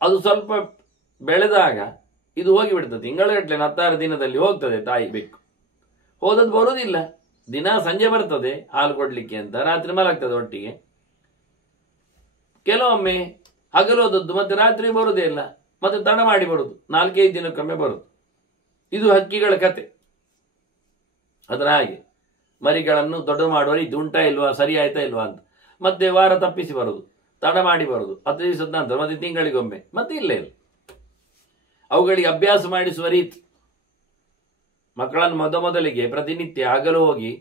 ಅದು ಸ್ವಲ್ಪ ಬೆಳೆದಾಗ ಇದು ಹೋಗಿಬಿಡ್ತದೆ. ತಿಂಗಳುಗಟ್ಟಲೆ 16 ದಿನದಲ್ಲಿ ಹೋಗ್ತದೆ ತಾಯಿ ಬೆಕ್ಕು. ಹೋದದ್ದು ಬರುವುದಿಲ್ಲ. ದಿನ ಸಂಜೆ ಬರ್ತದೆ ಹಾಲು ಕೊಡ್ಲಿಕ್ಕೆ ಅಂತ, ರಾತ್ರಿ ಮಲಗ್ತದೆ ಒಟ್ಟಿಗೆ. ಕೆಲವೊಮ್ಮೆ ಹಗಲೋದದ್ದು ಮತ್ತೆ ರಾತ್ರಿ ಬರುವುದೇ ಇಲ್ಲ, ಮತ್ತೆ ತಡ ಮಾಡಿ ಬರುದು, 4-5 ದಿನಕ್ಕೊಮ್ಮೆ ಬರುದು. ಇದು ಹಕ್ಕಿಗಳ ಕತೆ. ಅದರ ಹಾಗೆ ಮರಿಗಳನ್ನು ದೊಡ್ಡ ಮಾಡುವ ಇದು ಉಂಟಾ ಇಲ್ವಾ, ಸರಿ ಆಯ್ತಾ ಇಲ್ವಾ ಅಂತ ಮತ್ತೆ ವಾರ ತಪ್ಪಿಸಿ ಬರುದು, ತಡ ಮಾಡಿ ಬರುದು, 10 ದಿವಸದ ನಂತರ ಮತ್ತೆ ತಿಂಗಳಿಗೊಮ್ಮೆ, ಮತ್ತೆ ಇಲ್ಲ. ಅವುಗಳಿಗೆ ಅಭ್ಯಾಸ ಮಾಡಿಸುವ ರೀತಿ. ಮಕ್ಕಳನ್ನು ಮೊದಲಿಗೆ ಪ್ರತಿನಿತ್ಯ ಹಗಲು ಹೋಗಿ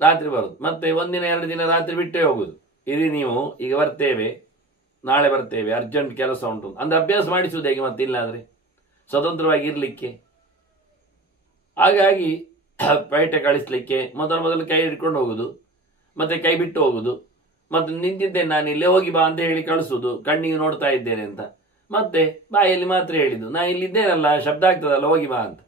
ರಾತ್ರಿ ಬರುದು, ಮತ್ತೆ 1 ದಿನ 2 ದಿನ ರಾತ್ರಿ ಬಿಟ್ಟೇ ಹೋಗುದು. ಇರಿ ನೀವು, ಈಗ ಬರ್ತೇವೆ, ನಾಳೆ ಬರ್ತೇವೆ, ಅರ್ಜೆಂಟ್ ಕೆಲಸ ಉಂಟು ಅಂದ್ರೆ ಅಭ್ಯಾಸ ಮಾಡಿಸುವುದು ಹೇಗೆ ಮತ್ತೆ ಇಲ್ಲಾದ್ರೆ ಸ್ವತಂತ್ರವಾಗಿ ಇರ್ಲಿಕ್ಕೆ. ಹಾಗಾಗಿ ಪೇಟೆ ಕಳಿಸ್ಲಿಕ್ಕೆ ಮೊದಲು ಕೈ ಹಿಡ್ಕೊಂಡು ಹೋಗುದು, ಮತ್ತೆ ಕೈ ಬಿಟ್ಟು ಹೋಗುದು, ಮತ್ತೆ ನಿಂತಿದ್ದೇನೆ ನಾನು ಇಲ್ಲೇ ಹೋಗಿ ಬಾ ಅಂತ ಹೇಳಿ ಕಳಿಸುದು, ಕಣ್ಣಿಗೆ ನೋಡ್ತಾ ಇದ್ದೇನೆ ಅಂತ. ಮತ್ತೆ ಬಾಯಲ್ಲಿ ಮಾತ್ರ ಹೇಳಿದ್ದು, ನಾ ಇಲ್ಲಿದ್ದೇನಲ್ಲ, ಶಬ್ದ ಆಗ್ತದಲ್ಲ, ಹೋಗಿ ಬಾ ಅಂತ.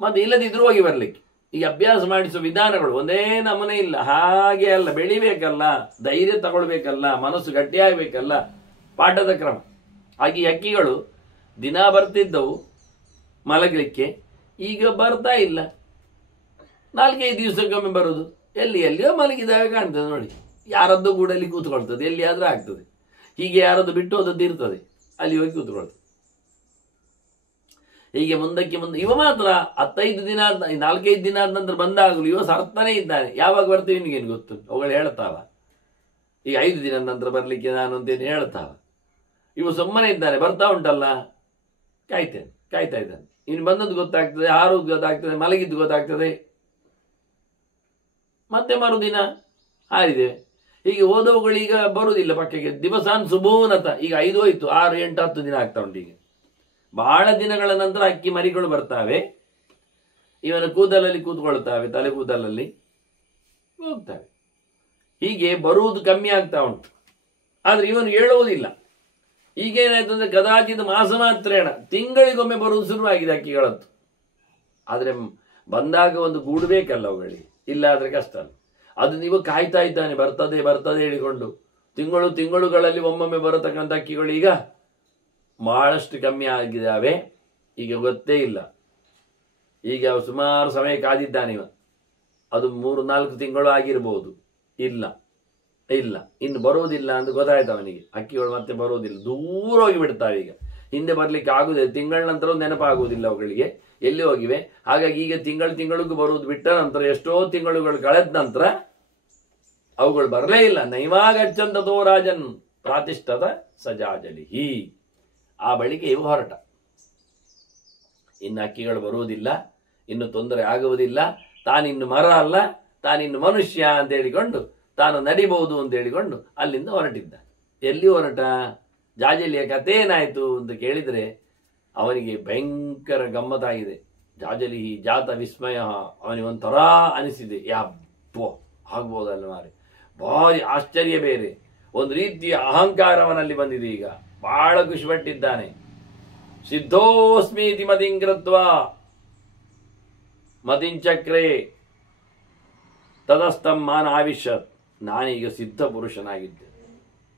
ಮತ್ತೆ ಇಲ್ಲದಿದ್ರು ಹೋಗಿ ಬರ್ಲಿಕ್ಕೆ. ಈ ಅಭ್ಯಾಸ ಮಾಡಿಸುವ ವಿಧಾನಗಳು ಒಂದೇ ನಮನೆ ಇಲ್ಲ. ಹಾಗೆ ಅಲ್ಲ, ಬೆಳಿಬೇಕಲ್ಲ, ಧೈರ್ಯ ತಗೊಳ್ಬೇಕಲ್ಲ, ಮನಸ್ಸು ಗಟ್ಟಿಯಾಗಬೇಕಲ್ಲ, ಪಾಠದ ಕ್ರಮ. ಹಾಗೆ ಹಕ್ಕಿಗಳು ದಿನ ಬರ್ತಿದ್ದವು ಮಲಗಲಿಕ್ಕೆ, ಈಗ ಬರ್ತಾ ಇಲ್ಲ, 4-5 ದಿವಸಕ್ಕೊಮ್ಮೆ ಬರುದು. ಎಲ್ಲಿಯೋ ಮಲಗಿದಾಗ ಕಾಣ್ತದೆ ನೋಡಿ, ಯಾರದ್ದು ಗೂಡಲ್ಲಿ ಕೂತ್ಕೊಳ್ತದೆ, ಎಲ್ಲಿಯಾದ್ರೂ ಆಗ್ತದೆ. ಹೀಗೆ ಯಾರದ್ದು ಬಿಟ್ಟು ಹೋದದ್ದು ಇರ್ತದೆ, ಅಲ್ಲಿ ಹೋಗಿ ಕೂತ್ಕೊಳ್ತದೆ. ಹೀಗೆ ಮುಂದಕ್ಕೆ ಇವ ಮಾತ್ರ 15 ದಿನ 4-5 ದಿನ ಆದ ನಂತರ ಬಂದಾಗಲೂ ಇವ ಸರ್ತಾನೆ ಇದ್ದಾನೆ. ಯಾವಾಗ ಬರ್ತೀವಿ ನಿನಗೇನು ಗೊತ್ತು? ಅವುಗಳು ಹೇಳ್ತಾವ, ಈಗ 5 ದಿನದ ನಂತರ ಬರ್ಲಿಕ್ಕೆ ನಾನು ಅಂತೇನು ಹೇಳ್ತಾವ. ಇವು ಸುಮ್ಮನೆ ಇದ್ದಾನೆ, ಬರ್ತಾ ಉಂಟಲ್ಲ, ಕಾಯ್ತಾ ಇದ್ದಾನೆ. ಇನ್ನು ಬಂದದ್ದು ಗೊತ್ತಾಗ್ತದೆ, ಹಾರೋದು ಗೊತ್ತಾಗ್ತದೆ, ಮಲಗಿದ್ದು ಗೊತ್ತಾಗ್ತದೆ, ಮತ್ತೆ ಮರುದಿನ ಹಾರಿದೆ. ಹೀಗೆ ಹೋದವುಗಳು ಈಗ ಬರುವುದಿಲ್ಲ ಪಕ್ಕಕ್ಕೆ. ದಿವಸಾನ್ ಸುಭೂನತ, ಈಗ 5 ಹೋಯ್ತು, 6, 8, 10 ದಿನ ಆಗ್ತಾ ಉಂಟು. ಈಗ ಬಹಳ ದಿನಗಳ ನಂತರ ಹಕ್ಕಿ ಮರಿಗಳು ಬರ್ತಾವೆ, ಇವನ ಕೂದಲಲ್ಲಿ ಕೂತ್ಕೊಳ್ತಾವೆ, ತಲೆ ಕೂದಲಲ್ಲಿ ಹೋಗ್ತವೆ. ಹೀಗೆ ಬರುವುದು ಕಮ್ಮಿ ಆಗ್ತಾ ಉಂಟು. ಆದ್ರೆ ಇವನು ಹೇಳುವುದಿಲ್ಲ. ಈಗೇನಾಯ್ತು ಅಂದ್ರೆ ಕದಾಚಿತ್ ಮಾಸ ಮಾತ್ರೇಣ, ತಿಂಗಳಿಗೊಮ್ಮೆ ಬರುವುದು ಶುರುವಾಗಿದೆ ಹಕ್ಕಿಗಳದ್ದು. ಆದ್ರೆ ಬಂದಾಗ ಒಂದು ಗೂಡು ಬೇಕಲ್ಲ ಅವುಗಳಿಗೆ, ಇಲ್ಲ ಆದ್ರೆ ಕಷ್ಟ ಅಲ್ಲ. ಅದು ನೀವು ಕಾಯ್ತಾ ಇದ್ದಾನೆ, ಬರ್ತದೆ ಬರ್ತದೆ ಹೇಳಿಕೊಂಡು. ತಿಂಗಳುಗಳಲ್ಲಿ ಒಮ್ಮೊಮ್ಮೆ ಬರತಕ್ಕಂಥ ಹಕ್ಕಿಗಳು ಈಗ ಬಹಳಷ್ಟು ಕಮ್ಮಿ ಆಗಿದ್ದಾವೆ. ಈಗ ಗೊತ್ತೇ ಇಲ್ಲ. ಈಗ ಸುಮಾರು ಸಮಯ ಕಾದಿದ್ದಾನೆ ಇವ. ಅದು 3-4 ತಿಂಗಳು ಆಗಿರ್ಬೋದು. ಇಲ್ಲ ಇನ್ನು ಬರುವುದಿಲ್ಲ ಅಂತ ಗೊತ್ತಾಯ್ತು ಅವನಿಗೆ. ಹಕ್ಕಿಗಳು ಮತ್ತೆ ಬರುವುದಿಲ್ಲ, ದೂರ ಹೋಗಿ ಬಿಡ್ತಾವೆ. ಈಗ ಹಿಂದೆ ಬರ್ಲಿಕ್ಕೆ ಆಗುದಿಲ್ಲ, ತಿಂಗಳ ನಂತರ ನೆನಪಾಗುವುದಿಲ್ಲ ಅವುಗಳಿಗೆ ಎಲ್ಲಿ ಹೋಗಿವೆ. ಹಾಗಾಗಿ ಈಗ ತಿಂಗಳಿಗೂ ಬರುವುದು ಬಿಟ್ಟ ನಂತರ ಎಷ್ಟೋ ತಿಂಗಳುಗಳು ಕಳೆದ ನಂತರ ಅವುಗಳು ಬರಲೇ ಇಲ್ಲ. ನೈವಾಗಚ್ಚಂದತೋ ರಾಜನ್ ಪ್ರಾತಿಷ್ಠತ ಸಜಾಜಲಿಹಿ. ಆ ಬಳಿಕ ಇವು ಹೊರಟ. ಇನ್ನು ಹಕ್ಕಿಗಳು ಬರುವುದಿಲ್ಲ, ಇನ್ನು ತೊಂದರೆ ಆಗುವುದಿಲ್ಲ, ತಾನಿನ್ನು ಮರ ಅಲ್ಲ, ತಾನಿನ್ನು ಮನುಷ್ಯ ಅಂತ ಹೇಳಿಕೊಂಡು, ತಾನು ನಡಿಬಹುದು ಅಂತ ಹೇಳಿಕೊಂಡು ಅಲ್ಲಿಂದ ಹೊರಟಿದ್ದ. ಎಲ್ಲಿ ಹೊರಟ? ಜಾಜಲಿಯ ಕಥೆ ಏನಾಯ್ತು ಅಂತ ಕೇಳಿದ್ರೆ ಅವನಿಗೆ ಭಯಂಕರ ಗಮ್ಮತ್ತಾಗಿದೆ. ಜಾಜಲಿ ಜಾತ ವಿಸ್ಮಯ, ಅವನಿಗೆ ಒಂಥರ ಅನಿಸಿದೆ. ಯಾಬ್ಬೋ ಆಗ್ಬೋದಲ್ಲ ಮಾರೆ, ಭಾರಿ ಆಶ್ಚರ್ಯ ಬೇರೆ, ಒಂದು ರೀತಿಯ ಅಹಂಕಾರ ಅವನಲ್ಲಿ ಬಂದಿದೆ. ಈಗ ಬಹಳ ಖುಷಿಪಟ್ಟಿದ್ದಾನೆ. ಸಿದ್ಧೋಸ್ಮೀತಿ ಮತಿಂಕೃತ್ವ ಮತಿಂಚಕ್ರೇ ತದಸ್ತಂ ಮಾನ ಆವಿಶತ್. ನಾನೀಗ ಸಿದ್ಧ ಪುರುಷನಾಗಿದ್ದೆ.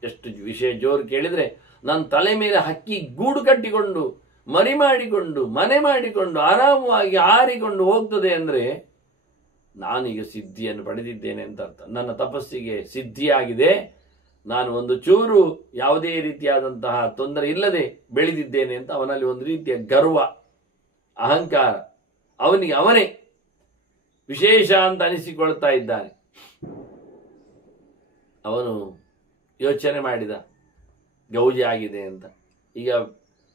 ಎಷ್ಟು ವಿಷಯ ಜೋರು ಕೇಳಿದ್ರೆ, ನನ್ನ ತಲೆ ಮೇಲೆ ಹಕ್ಕಿ ಗೂಡು ಕಟ್ಟಿಕೊಂಡು ಮರಿ ಮಾಡಿಕೊಂಡು ಮನೆ ಮಾಡಿಕೊಂಡು ಆರಾಮವಾಗಿ ಹಾರಿಕೊಂಡು ಹೋಗ್ತದೆ ಅಂದ್ರೆ ನಾನೀಗ ಸಿದ್ಧಿಯನ್ನು ಪಡೆದಿದ್ದೇನೆ ಅಂತ ಅರ್ಥ. ನನ್ನ ತಪಸ್ಸಿಗೆ ಸಿದ್ಧಿಯಾಗಿದೆ. ನಾನು ಒಂದು ಚೂರು ಯಾವುದೇ ರೀತಿಯಾದಂತಹ ತೊಂದರೆ ಇಲ್ಲದೆ ಬೆಳೆದಿದ್ದೇನೆ ಅಂತ ಅವನಲ್ಲಿ ಒಂದು ರೀತಿಯ ಗರ್ವ, ಅಹಂಕಾರ, ಅವನಿಗೆ ಅವನೇ ವಿಶೇಷ ಅಂತ ಅನಿಸಿಕೊಳ್ತಾ ಇದ್ದಾನೆ. ಅವನು ಯೋಚನೆ ಮಾಡಿದ, ಗೌಜಿ ಆಗಿದೆ ಅಂತ. ಈಗ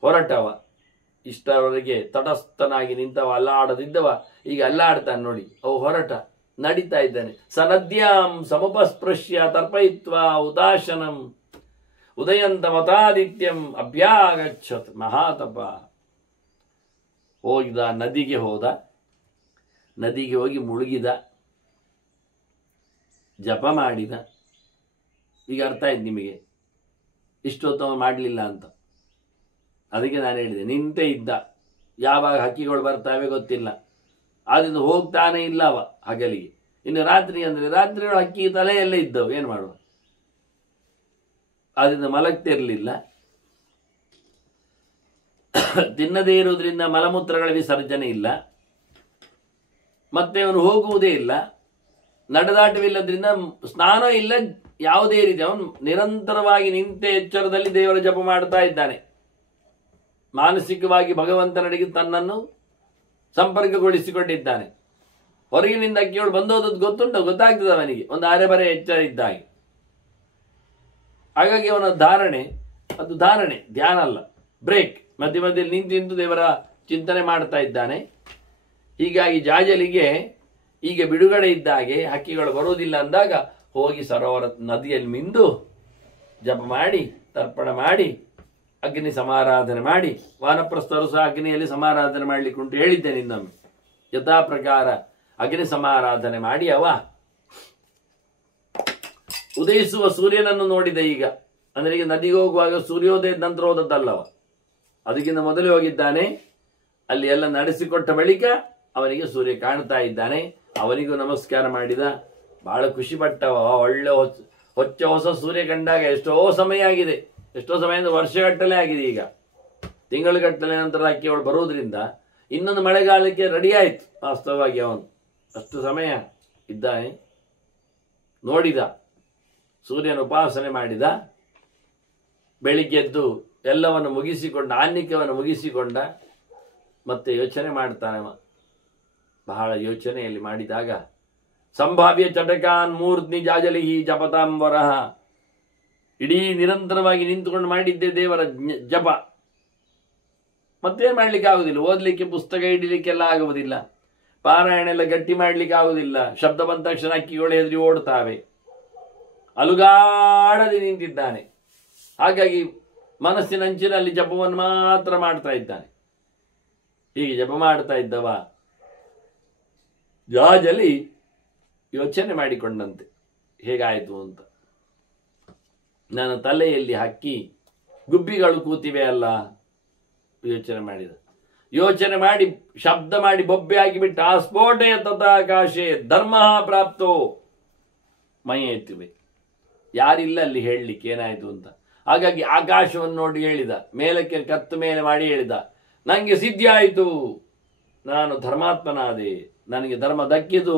ಹೊರಟವ, ಇಷ್ಟರವರೆಗೆ ತಟಸ್ಥನಾಗಿ ನಿಂತವ, ಅಲ್ಲಾಡದಿದ್ದವ ಈಗ ಅಲ್ಲಾಡ್ತಾನೆ ನೋಡಿ. ಅವು ಹೊರಟ, ನಡೀತಾ ಇದ್ದಾನೆ. ಸನದ್ಯಾಂ ಸಮುಪಸ್ಪೃಶ್ಯ ತರ್ಪಯಿತ್ವ ಉದಾಶನಂ ಉದಯಂತ ಮತಾದಿತ್ಯಂ ಅಭ್ಯಾಗಚ್ಚತ್ ಮಹಾತಪ. ಹೋಗಿದ, ನದಿಗೆ ಹೋದ, ನದಿಗೆ ಹೋಗಿ ಮುಳುಗಿದ, ಜಪ ಮಾಡಿದ. ಈಗ ಅರ್ಥ ಆಯ್ತು ನಿಮಗೆ ಇಷ್ಟೊತ್ತು ಮಾಡಲಿಲ್ಲ ಅಂತ. ಅದಕ್ಕೆ ನಾನು ಹೇಳಿದೆ, ನಿಂತೇ ಇದ್ದ. ಯಾವಾಗ ಹಕ್ಕಿಗಳು ಬರ್ತಾವೆ ಗೊತ್ತಿಲ್ಲ, ಆದ್ರಿಂದ ಹೋಗ್ತಾನೆ ಇಲ್ಲ ಅವ ಹಗಲಿಗೆ. ಇನ್ನು ರಾತ್ರಿ ಅಂದ್ರೆ ರಾತ್ರಿ ಹಕ್ಕಿ ತಲೆಯಲ್ಲೇ ಇದ್ದವು, ಏನು ಮಾಡುವ. ಆದ್ರಿಂದ ಮಲಗ್ತಿರ್ಲಿಲ್ಲ. ತಿನ್ನದೇ ಇರುವುದರಿಂದ ಮಲಮೂತ್ರಗಳ ವಿಸರ್ಜನೆ ಇಲ್ಲ, ಮತ್ತೆ ಅವನು ಹೋಗುವುದೇ ಇಲ್ಲ, ನಡೆದಾಟವಿಲ್ಲದ್ರಿಂದ ಸ್ನಾನ ಇಲ್ಲ, ಯಾವುದೇ ರೀತಿ. ಅವನು ನಿರಂತರವಾಗಿ ನಿಂತೆ ಎಚ್ಚರದಲ್ಲಿ ದೇವರ ಜಪ ಮಾಡ್ತಾ ಇದ್ದಾನೆ. ಮಾನಸಿಕವಾಗಿ ಭಗವಂತನಡೆಗೆ ತನ್ನನ್ನು ಸಂಪರ್ಕಗೊಳಿಸಿಕೊಂಡಿದ್ದಾನೆ. ಹೊರಗಿನಿಂದ ಅಕ್ಕಿಗಳು ಬಂದೋದದ್ದು ಗೊತ್ತಾಗ್ತದೆ ಅವನಿಗೆ, ಒಂದು ಅರೆಬರೆ ಎಚ್ಚರ ಇದ್ದಾಗೆ. ಹಾಗಾಗಿ ಅವನ ಧಾರಣೆ, ಅದು ಧಾರಣೆ, ಧ್ಯಾನ ಅಲ್ಲ, ಬ್ರೇಕ್. ಮಧ್ಯೆ ಮಧ್ಯದಲ್ಲಿ ನಿಂತು ದೇವರ ಚಿಂತನೆ ಮಾಡ್ತಾ ಇದ್ದಾನೆ. ಹೀಗಾಗಿ ಜಾಜಲಿಗೆ ಈಗ ಬಿಡುಗಡೆ ಇದ್ದಾಗೆ, ಹಕ್ಕಿಗಳು ಬರುವುದಿಲ್ಲ ಅಂದಾಗ ಹೋಗಿ ಸರೋವರ ನದಿಯಲ್ಲಿ ಮಿಂದು ಜಪ ಮಾಡಿ, ತರ್ಪಣ ಮಾಡಿ, ಅಗ್ನಿ ಸಮಾರಾಧನೆ ಮಾಡಿ, ವಾನಪ್ರಸ್ಥರು ಸಹ ಅಗ್ನಿಯಲ್ಲಿ ಸಮಾರಾಧನೆ ಮಾಡಲಿಕ್ಕೆ ಉಂಟು, ಹೇಳಿದ್ದೇನೆ ಇನ್ನೊಮ್ಮೆ. ಯಥಾ ಪ್ರಕಾರ ಅಗ್ನಿ ಸಮಾರಾಧನೆ ಮಾಡಿ ಅವ ಉದಯಿಸುವ ಸೂರ್ಯನನ್ನು ನೋಡಿದ. ಈಗ ಅಂದ್ರೆ ಈಗ ನದಿಗೆ ಹೋಗುವಾಗ ಸೂರ್ಯೋದಯದ ನಂತರ ಹೋದದ್ದಲ್ಲವ, ಅದಕ್ಕಿಂತ ಮೊದಲೇ ಹೋಗಿದ್ದಾನೆ. ಅಲ್ಲಿ ಎಲ್ಲ ನಡೆಸಿಕೊಟ್ಟ ಬಳಿಕ ಅವನಿಗೆ ಸೂರ್ಯ ಕಾಣ್ತಾ ಇದ್ದಾನೆ. ಅವನಿಗೂ ನಮಸ್ಕಾರ ಮಾಡಿದ. ಬಹಳ ಖುಷಿ ಪಟ್ಟವ. ಒಳ್ಳೆ ಹೊಸ ಸೂರ್ಯ ಕಂಡಾಗ ಎಷ್ಟೋ ಸಮಯ ಆಗಿದೆ, ಎಷ್ಟೋ ಸಮಯ ಅಂದ್ರೆ ವರ್ಷಗಟ್ಟಲೆ ಆಗಿದೆ. ಈಗ ತಿಂಗಳುಗಟ್ಟಲೆ ನಂತರ ಹಕ್ಕಿಗಳು ಬರುವುದರಿಂದ ಇನ್ನೊಂದು ಮಳೆಗಾಲಕ್ಕೆ ರೆಡಿ ಆಯ್ತು. ವಾಸ್ತವವಾಗಿ ಅವನು ಅಷ್ಟು ಸಮಯ ಇದ್ದಾನೆ. ನೋಡಿದ, ಸೂರ್ಯನ ಉಪಾಸನೆ ಮಾಡಿದ. ಬೆಳಿಗ್ಗೆದ್ದು ಎಲ್ಲವನ್ನು ಮುಗಿಸಿಕೊಂಡ, ಆನ್ನಿಕವನ್ನು ಮುಗಿಸಿಕೊಂಡ. ಮತ್ತೆ ಯೋಚನೆ ಮಾಡ್ತಾನೆ. ಬಹಳ ಯೋಚನೆಯಲ್ಲಿ ಮಾಡಿದಾಗ ಸಂಭಾವ್ಯ ಚಟಕಾನ್ ಮೂರ್ಧ್ನಿ ಜಾಜಲಿಹಿ ಜಪತಾಂಬರಹ. ಇಡೀ ನಿರಂತರವಾಗಿ ನಿಂತುಕೊಂಡು ಮಾಡಿದ್ದೆ ದೇವರ ಜಪ. ಮತ್ತೇನು ಮಾಡ್ಲಿಕ್ಕೆ ಆಗುದಿಲ್ಲ. ಓದ್ಲಿಕ್ಕೆ ಪುಸ್ತಕ ಹಿಡಿಲಿಕ್ಕೆಲ್ಲ ಆಗುವುದಿಲ್ಲ, ಪಾರಾಯಣ ಎಲ್ಲ ಗಟ್ಟಿ ಮಾಡ್ಲಿಕ್ಕೆ ಆಗುದಿಲ್ಲ. ಶಬ್ದ ಬಂದ ತಕ್ಷಣ ಹಕ್ಕಿಗಳು ಹೆದರಿ ಓಡ್ತಾವೆ. ಅಲುಗಾಡದೆ ನಿಂತಿದ್ದಾನೆ. ಹಾಗಾಗಿ ಮನಸ್ಸಿನ ಅಂಚಿನಲ್ಲಿ ಜಪವನ್ನು ಮಾತ್ರ ಮಾಡ್ತಾ ಇದ್ದಾನೆ. ಹೀಗೆ ಜಪ ಮಾಡ್ತಾ ಇದ್ದವ ಜಾಜಲಿ ಯೋಚನೆ ಮಾಡಿಕೊಂಡಂತೆ, ಹೇಗಾಯಿತು ಅಂತ. ನನ್ನ ತಲೆಯಲ್ಲಿ ಹಕ್ಕಿ ಗುಬ್ಬಿಗಳು ಕೂತಿವೆ ಅಲ್ಲ. ಯೋಚನೆ ಮಾಡಿ ಶಬ್ದ ಮಾಡಿ ಬೊಬ್ಬೆ ಆಗಿಬಿಟ್ಟ. ಆಸ್ಫೋಟೆ ತಥಾಕಾಶೆ ಧರ್ಮ ಪ್ರಾಪ್ತೋ. ಮೈ ಎತ್ತಿವೆ, ಯಾರಿಲ್ಲ ಅಲ್ಲಿ ಹೇಳಲಿಕ್ಕೆ ಏನಾಯ್ತು ಅಂತ. ಹಾಗಾಗಿ ಆಕಾಶವನ್ನು ನೋಡಿ ಹೇಳಿದ, ಮೇಲಕ್ಕೆ ಕತ್ತು ಮೇಲೆ ಮಾಡಿ ಹೇಳಿದ, ನನಗೆ ಸಿದ್ಧಿ ಆಯಿತು, ನಾನು ಧರ್ಮಾತ್ಮನಾದೆ, ನನಗೆ ಧರ್ಮ ದಕ್ಕಿತು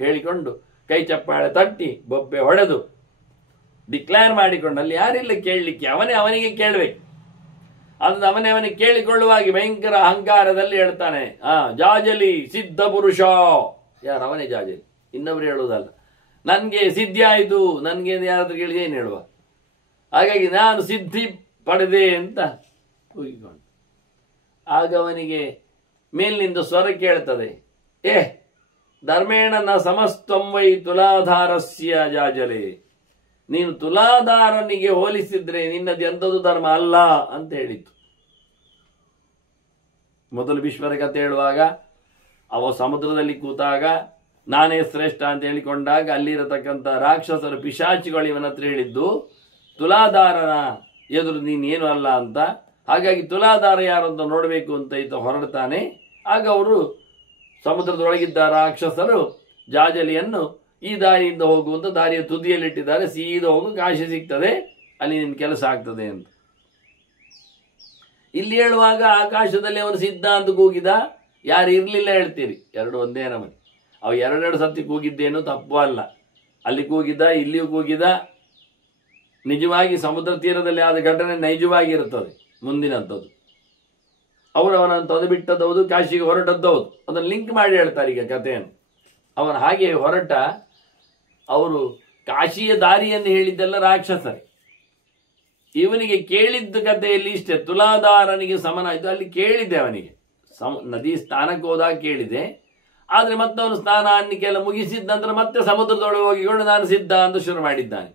ಹೇಳಿಕೊಂಡು ಕೈ ಚಪ್ಪಾಳೆ ತಟ್ಟಿ ಬೊಬ್ಬೆ ಹೊಡೆದು ಡಿಕ್ಲೇರ್ ಮಾಡಿಕೊಂಡು, ಅಲ್ಲಿ ಯಾರಿಲ್ಲ ಕೇಳಲಿಕ್ಕೆ, ಅವನಿಗೆ ಕೇಳಬೇಕು. ಅದನ್ನು ಅವನಿಗೆ ಕೇಳಿಕೊಳ್ಳುವಾಗಿ ಭಯಂಕರ ಅಹಂಕಾರದಲ್ಲಿ ಹೇಳ್ತಾನೆ, ಜಾಜಲಿ ಸಿದ್ಧ ಪುರುಷ. ಯಾರು? ಅವನೇ ಜಾಜಲಿ, ಇನ್ನೊಬ್ರು ಹೇಳುವುದಲ್ಲ. ನನಗೆ ಸಿದ್ಧಿ ಆಯಿತು, ನನಗೆ ಯಾರಾದ್ರೂ ಕೇಳಿದೆ ಏನು ಹೇಳುವ, ಹಾಗಾಗಿ ನಾನು ಸಿದ್ಧಿ ಪಡೆದೆ ಅಂತ ಕೂಗಿಕೊಂಡು. ಆಗ ಅವನಿಗೆ ಮೇಲಿನಿಂದ ಸ್ವರ ಕೇಳ್ತದೆ, ಧರ್ಮೇಣ ನ ಸಮಸ್ತಂ ವೈ ತುಲಾಧಾರಸ್ಯ ಜಾಜಲೆ. ನೀನು ತುಲಾಧಾರನಿಗೆ ಹೋಲಿಸಿದ್ರೆ ನಿನ್ನದು ಎಂಥದ್ದು ಧರ್ಮ ಅಲ್ಲ ಅಂತ ಹೇಳಿತ್ತು. ಮೊದಲು ವಿಶ್ವರ ಕಥೆ ಹೇಳುವಾಗ ಅವ ಸಮುದ್ರದಲ್ಲಿ ಕೂತಾಗ ನಾನೇ ಶ್ರೇಷ್ಠ ಅಂತ ಹೇಳಿಕೊಂಡಾಗ ಅಲ್ಲಿರತಕ್ಕಂಥ ರಾಕ್ಷಸರು ಪಿಶಾಚಿಗಳು ಇವನ ಹತ್ರ ಹೇಳಿದ್ದು ತುಲಾಧಾರನ ಎದುರು ನೀನೇನು ಅಲ್ಲ ಅಂತ. ಹಾಗಾಗಿ ತುಲಾಧಾರ ಯಾರು ಅಂತ ನೋಡಬೇಕು ಅಂತ ಈತ ಹೊರಡ್ತಾನೆ. ಆಗ ಅವರು ಸಮುದ್ರದೊಳಗಿದ್ದ ರಾಕ್ಷಸರು ಜಾಜಲಿಯನ್ನು ಈ ದಾರಿಯಿಂದ ಹೋಗುವಂತ ದಾರಿಯ ತುದಿಯಲ್ಲಿಟ್ಟಿದ್ದಾರೆ, ಸೀದಾ ಹೋಗು, ಕಾಶಿ ಸಿಗ್ತದೆ, ಅಲ್ಲಿ ನಿನ್ನ ಕೆಲಸ ಆಗ್ತದೆ ಅಂತ. ಇಲ್ಲಿ ಹೇಳುವಾಗ ಆಕಾಶದಲ್ಲಿ ಅವನು ಸಿದ್ಧ ಅಂತ ಕೂಗಿದ, ಯಾರು ಇರ್ಲಿಲ್ಲ ಹೇಳ್ತೀರಿ, ಎರಡು ಒಂದೇ ನಮನೆ. ಅವು ಎರಡೆರಡು ಸತಿ ಕೂಗಿದ್ದೇನು ತಪ್ಪು ಅಲ್ಲ, ಅಲ್ಲಿ ಕೂಗಿದ ಇಲ್ಲಿಯೂ ಕೂಗಿದ. ನಿಜವಾಗಿ ಸಮುದ್ರ ತೀರದಲ್ಲಿ ಆದ ಘಟನೆ ನೈಜವಾಗಿರುತ್ತದೆ ಮುಂದಿನಂಥದ್ದು. ಅವರು ಅವನನ್ನು ತೊದು ಬಿಟ್ಟದ್ದೌದು, ಕಾಶಿಗೆ ಹೊರಟದ್ದೌದು. ಅದನ್ನು ಲಿಂಕ್ ಮಾಡಿ ಹೇಳ್ತಾರೆ ಈಗ ಕಥೆಯನ್ನು. ಅವನು ಹಾಗೆ ಹೊರಟ, ಅವರು ಕಾಶಿಯ ದಾರಿಯನ್ನು ಹೇಳಿದ್ದೆಲ್ಲ ರಾಕ್ಷಸರೇ. ಇವನಿಗೆ ಕೇಳಿದ್ದ ಕಥೆಯಲ್ಲಿ ಇಷ್ಟೇ, ತುಲಾಧಾರನಿಗೆ ಸಮನಾಯಿತು. ಅಲ್ಲಿ ಕೇಳಿದೆ ಅವನಿಗೆ, ನದಿ ಸ್ನಾನಕ್ಕೆ ಹೋದಾಗ ಕೇಳಿದೆ. ಆದರೆ ಮತ್ತವನು ಸ್ನಾನ ಅನ್ನಿಕೆಲ್ಲ ಮುಗಿಸಿದ ನಂತರ ಮತ್ತೆ ಸಮುದ್ರದೊಳಗೆ ಹೋಗಿಕೊಂಡು ನಾನು ಸಿದ್ಧ ಅಂತ ಶುರು ಮಾಡಿದ್ದಾನೆ.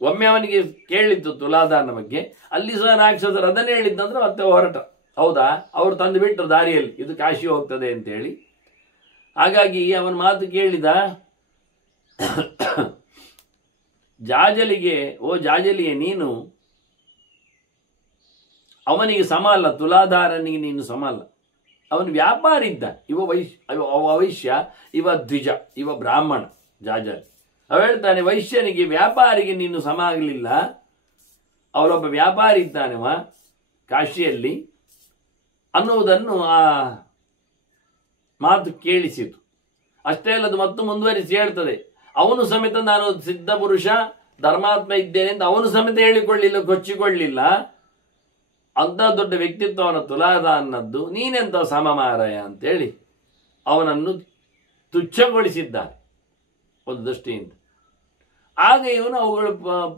ಒಮ್ಮೆ ಅವನಿಗೆ ಕೇಳಿತ್ತು ತುಲಾಧಾರನ ಬಗ್ಗೆ, ಅಲ್ಲಿ ಸಹ ರಾಕ್ಷಸರು ಅದನ್ನೇ ಹೇಳಿದ್ದಂದ್ರೆ ಮತ್ತೆ ಹೊರಟ. ಹೌದಾ, ಅವರು ತಂದು ಬಿಟ್ಟರು ದಾರಿಯಲ್ಲಿ, ಇದು ಕಾಶಿ ಹೋಗ್ತದೆ ಅಂತೇಳಿ. ಹಾಗಾಗಿ ಅವನ ಮಾತು ಕೇಳಿದ. ಜಾಜಲಿಗೆ, ಓ ಜಾಜಲಿಯೇ, ನೀನು ಅವನಿಗೆ ಸಮ ಅಲ್ಲ, ತುಲಾಧಾರನಿಗೆ ನೀನು ಸಮ ಅಲ್ಲ. ಅವನು ವ್ಯಾಪಾರಿ ಇದ್ದ, ವೈಶ್ಯ, ಇವ ದ್ವಿಜ, ಇವ ಬ್ರಾಹ್ಮಣ. ಜಾಜಲಿ ಅವ ಹೇಳ್ತಾನೆ, ವೈಶ್ಯನಿಗೆ ವ್ಯಾಪಾರಿಗೆ ನೀನು ಸಮ ಆಗಲಿಲ್ಲ. ಅವರೊಬ್ಬ ವ್ಯಾಪಾರಿ ಇದ್ದಾನೆವ ಕಾಶಿಯಲ್ಲಿ ಅನ್ನುವುದನ್ನು ಆ ಮಾತು ಕೇಳಿಸಿತು. ಅಷ್ಟೇ ಅಲ್ಲದು ಮತ್ತು ಮುಂದುವರಿಸಿ ಹೇಳ್ತದೆ, ಅವನು ಸಮೇತ ನಾನು ಸಿದ್ಧ ಪುರುಷ ಧರ್ಮಾತ್ಮ ಇದ್ದೇನೆ ಅಂತ ಅವನು ಸಮೇತ ಹೇಳಿಕೊಳ್ಳಿಲ್ಲ, ಕೊಚ್ಚಿಕೊಳ್ಳಿಲ್ಲ. ಅಂತ ದೊಡ್ಡ ವ್ಯಕ್ತಿತ್ವ ಅವನ ತುಲಾಧಾರನದ್ದು, ನೀನೆಂತ ಸಮಮಾರಾಯ ಅಂತೇಳಿ ಅವನನ್ನು ತುಚ್ಛಗೊಳಿಸಿದ್ದಾನೆ ಒಂದು ದೃಷ್ಟಿಯಿಂದ. ಆಗ ಇವನು ಅವುಗಳು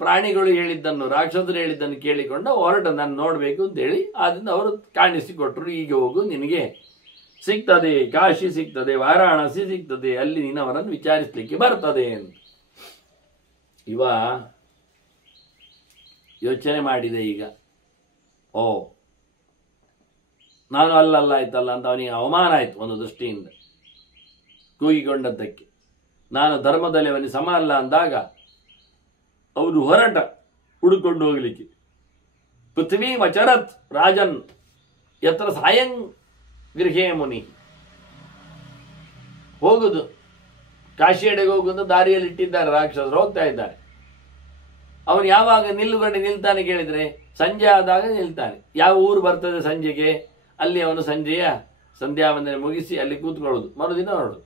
ಪ್ರಾಣಿಗಳು ಹೇಳಿದ್ದನ್ನು, ರಾಕ್ಷಸರು ಹೇಳಿದ್ದನ್ನು ಕೇಳಿಕೊಂಡು ಹೊರಟ, ನಾನು ನೋಡಬೇಕು ಅಂತೇಳಿ. ಆದ್ದರಿಂದ ಅವರು ಕಾಣಿಸಿಕೊಟ್ರು, ಈಗ ಹೋಗು, ನಿನಗೆ ಸಿಗ್ತದೆ, ಕಾಶಿ ಸಿಗ್ತದೆ, ವಾರಾಣಸಿ ಸಿಗ್ತದೆ, ಅಲ್ಲಿ ನೀನು ಅವರನ್ನು ವಿಚಾರಿಸಲಿಕ್ಕೆ ಬರ್ತದೆ ಅಂತ. ಇವ ಯೋಚನೆ ಮಾಡಿದೆ ಈಗ, ಓ ನಾನು ಅಲ್ಲಲ್ಲ ಆಯ್ತಲ್ಲ ಅಂತ ಅವನಿಗೆ ಅವಮಾನ ಆಯ್ತು ಒಂದು ದೃಷ್ಟಿಯಿಂದ. ಕೂಗಿಕೊಂಡದ್ದಕ್ಕೆ ನಾನು ಧರ್ಮದಲ್ಲಿ ಅವನಿಗೆ ಸಮ ಅಲ್ಲ ಅಂದಾಗ ಅವನು ಹೊರಟ ಹುಡುಕೊಂಡು ಹೋಗಲಿಕ್ಕೆ. ಪೃಥ್ವೀ ಮಚರತ್ ರಾಜನ್ ಯತ್ರ ಸಾಯಂ ಗೃಹೇ ಮುನಿ. ಹೋಗುದು ಕಾಶಿಯಡೆಗೆ ಹೋಗುದು ದಾರಿಯಲ್ಲಿ ಇಟ್ಟಿದ್ದಾರೆ ರಾಕ್ಷಸರು, ಹೋಗ್ತಾ ಇದ್ದಾರೆ. ಅವನು ಯಾವಾಗ ನಿಲ್ಲುಗಡೆ ನಿಲ್ತಾನೆ ಕೇಳಿದ್ರೆ ಸಂಜೆ ಆದಾಗ ನಿಲ್ತಾನೆ. ಯಾವ ಊರು ಬರ್ತದೆ ಸಂಜೆಗೆ, ಅಲ್ಲಿ ಅವನು ಸಂಜೆಯ ಸಂಧ್ಯಾ ವಂದನೆ ಮುಗಿಸಿ ಅಲ್ಲಿ ಕೂತ್ಕೊಳ್ಳೋದು, ಮರುದಿನ ಹೊರಡುದು.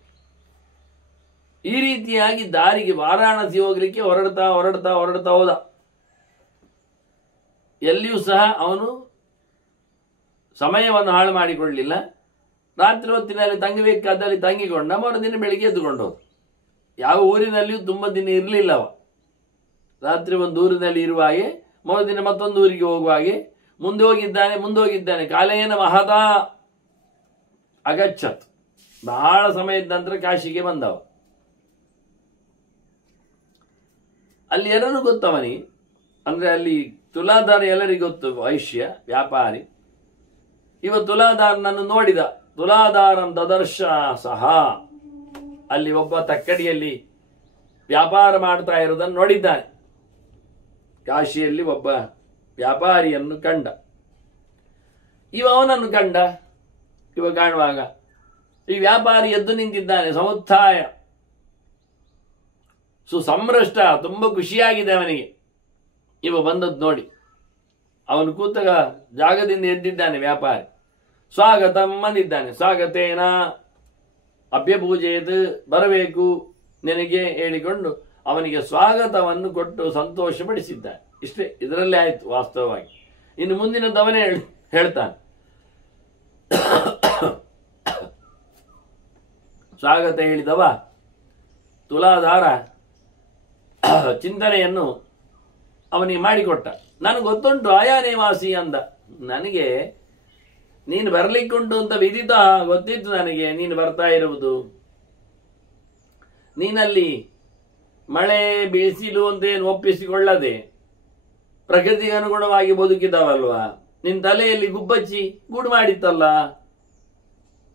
ಈ ರೀತಿಯಾಗಿ ದಾರಿಗೆ ವಾರಾಣಸಿ ಹೋಗ್ಲಿಕ್ಕೆ ಹೊರಡ್ತಾ ಹೊರಡ್ತಾ ಹೊರಡ್ತಾ ಹೋದ. ಎಲ್ಲಿಯೂ ಸಹ ಅವನು ಸಮಯವನ್ನು ಹಾಳು ಮಾಡಿಕೊಳ್ಳಲಿಲ್ಲ. ರಾತ್ರಿ ಹೊತ್ತಿನಲ್ಲಿ ತಂಗಬೇಕಾದಲ್ಲಿ ತಂಗಿಕೊಂಡ, ಮರುದಿನ ಬೆಳಿಗ್ಗೆ ಎದ್ದುಕೊಂಡು ಹೋದ. ಯಾವ ಊರಿನಲ್ಲಿಯೂ ತುಂಬ ದಿನ ಇರಲಿಲ್ಲ ಅವ. ರಾತ್ರಿ ಒಂದು ಊರಿನಲ್ಲಿ ಇರುವ ಹಾಗೆ, ಮರುದಿನ ಮತ್ತೊಂದು ಊರಿಗೆ ಹೋಗುವ ಹಾಗೆ ಮುಂದೆ ಹೋಗಿದ್ದಾನೆ. ಕಾಲೇನ ಮಹತಾ ಅಗಚ್ಚತ್. ಬಹಳ ಸಮಯದ ನಂತರ ಕಾಶಿಗೆ ಬಂದವ. ಅಲ್ಲಿ ಎಲ್ಲರೂ ಗೊತ್ತವನಿಗೆ, ಅಂದ್ರೆ ಅಲ್ಲಿ ತುಲಾಧಾರ ಎಲ್ಲರಿಗೂ ಗೊತ್ತು, ವೈಶ್ಯ ವ್ಯಾಪಾರಿ. ಇವ ತುಲಾದಾರನನ್ನು ನೋಡಿದ. ತುಲಾದಾರಂ ದದರ್ಶ ಸಹ, ಅಲ್ಲಿ ಒಬ್ಬ ತಕ್ಕಡಿಯಲ್ಲಿ ವ್ಯಾಪಾರ ಮಾಡ್ತಾ ಇರುವುದನ್ನು ನೋಡಿದ್ದಾನೆ. ಕಾಶಿಯಲ್ಲಿ ಒಬ್ಬ ವ್ಯಾಪಾರಿಯನ್ನು ಕಂಡ. ಅವನನ್ನು ಕಂಡ. ಕಾಣುವಾಗ ಈ ವ್ಯಾಪಾರಿ ಎದ್ದು ನಿಂತಿದ್ದಾನೆ, ಸಮುತ್ಥಾಯ ಸುಸಂಭ್ರಷ್ಟ, ತುಂಬ ಖುಷಿಯಾಗಿದೆ ಅವನಿಗೆ. ಬಂದದ್ದು ನೋಡಿ ಅವನು ಕೂತಾಗ ಜಾಗದಿಂದ ಎದ್ದಿದ್ದಾನೆ ವ್ಯಾಪಾರಿ. ಸ್ವಾಗತಂ ಅಂದಿದ್ದಾನೆ. ಸ್ವಾಗತೇನ ಅಭ್ಯಪೂಜೆಯದು, ಬರಬೇಕು ನಿನಗೆ ಹೇಳಿಕೊಂಡು ಅವನಿಗೆ ಸ್ವಾಗತವನ್ನು ಕೊಟ್ಟು ಸಂತೋಷಪಡಿಸಿದ್ದಾನೆ. ಇಷ್ಟೇ, ಇದರಲ್ಲೇ ಆಯ್ತು ವಾಸ್ತವವಾಗಿ. ಇನ್ನು ಮುಂದಿನದ್ದು ಅವನೇ ಹೇಳ್ತಾನೆ. ಸ್ವಾಗತ ಹೇಳಿದವ ತುಲಾದಾರ ಚಿಂತನೆಯನ್ನು ಅವನಿಗೆ ಮಾಡಿಕೊಟ್ಟ. ನನಗೆ ಗೊತ್ತುಂಟು ಆಯಾನೇವಾಸಿ ಅಂದ. ನನಗೆ ನೀನು ಬರ್ಲಿಕ್ಕುಂಟು ಅಂತ ವಿದಿತ ಗೊತ್ತಿತ್ತು ನನಗೆ, ನೀನು ಬರ್ತಾ ಇರುವುದು. ನೀನಲ್ಲಿ ಮಳೆ ಬೇಸಿಲು ಅಂತೇನು ಒಪ್ಪಿಸಿಕೊಳ್ಳದೆ ಪ್ರಕೃತಿಗೆ ಅನುಗುಣವಾಗಿ ಬದುಕಿದವಲ್ವಾ. ನಿನ್ನ ತಲೆಯಲ್ಲಿ ಗುಬ್ಬಚ್ಚಿ ಗೂಡು ಮಾಡಿತ್ತಲ್ಲ,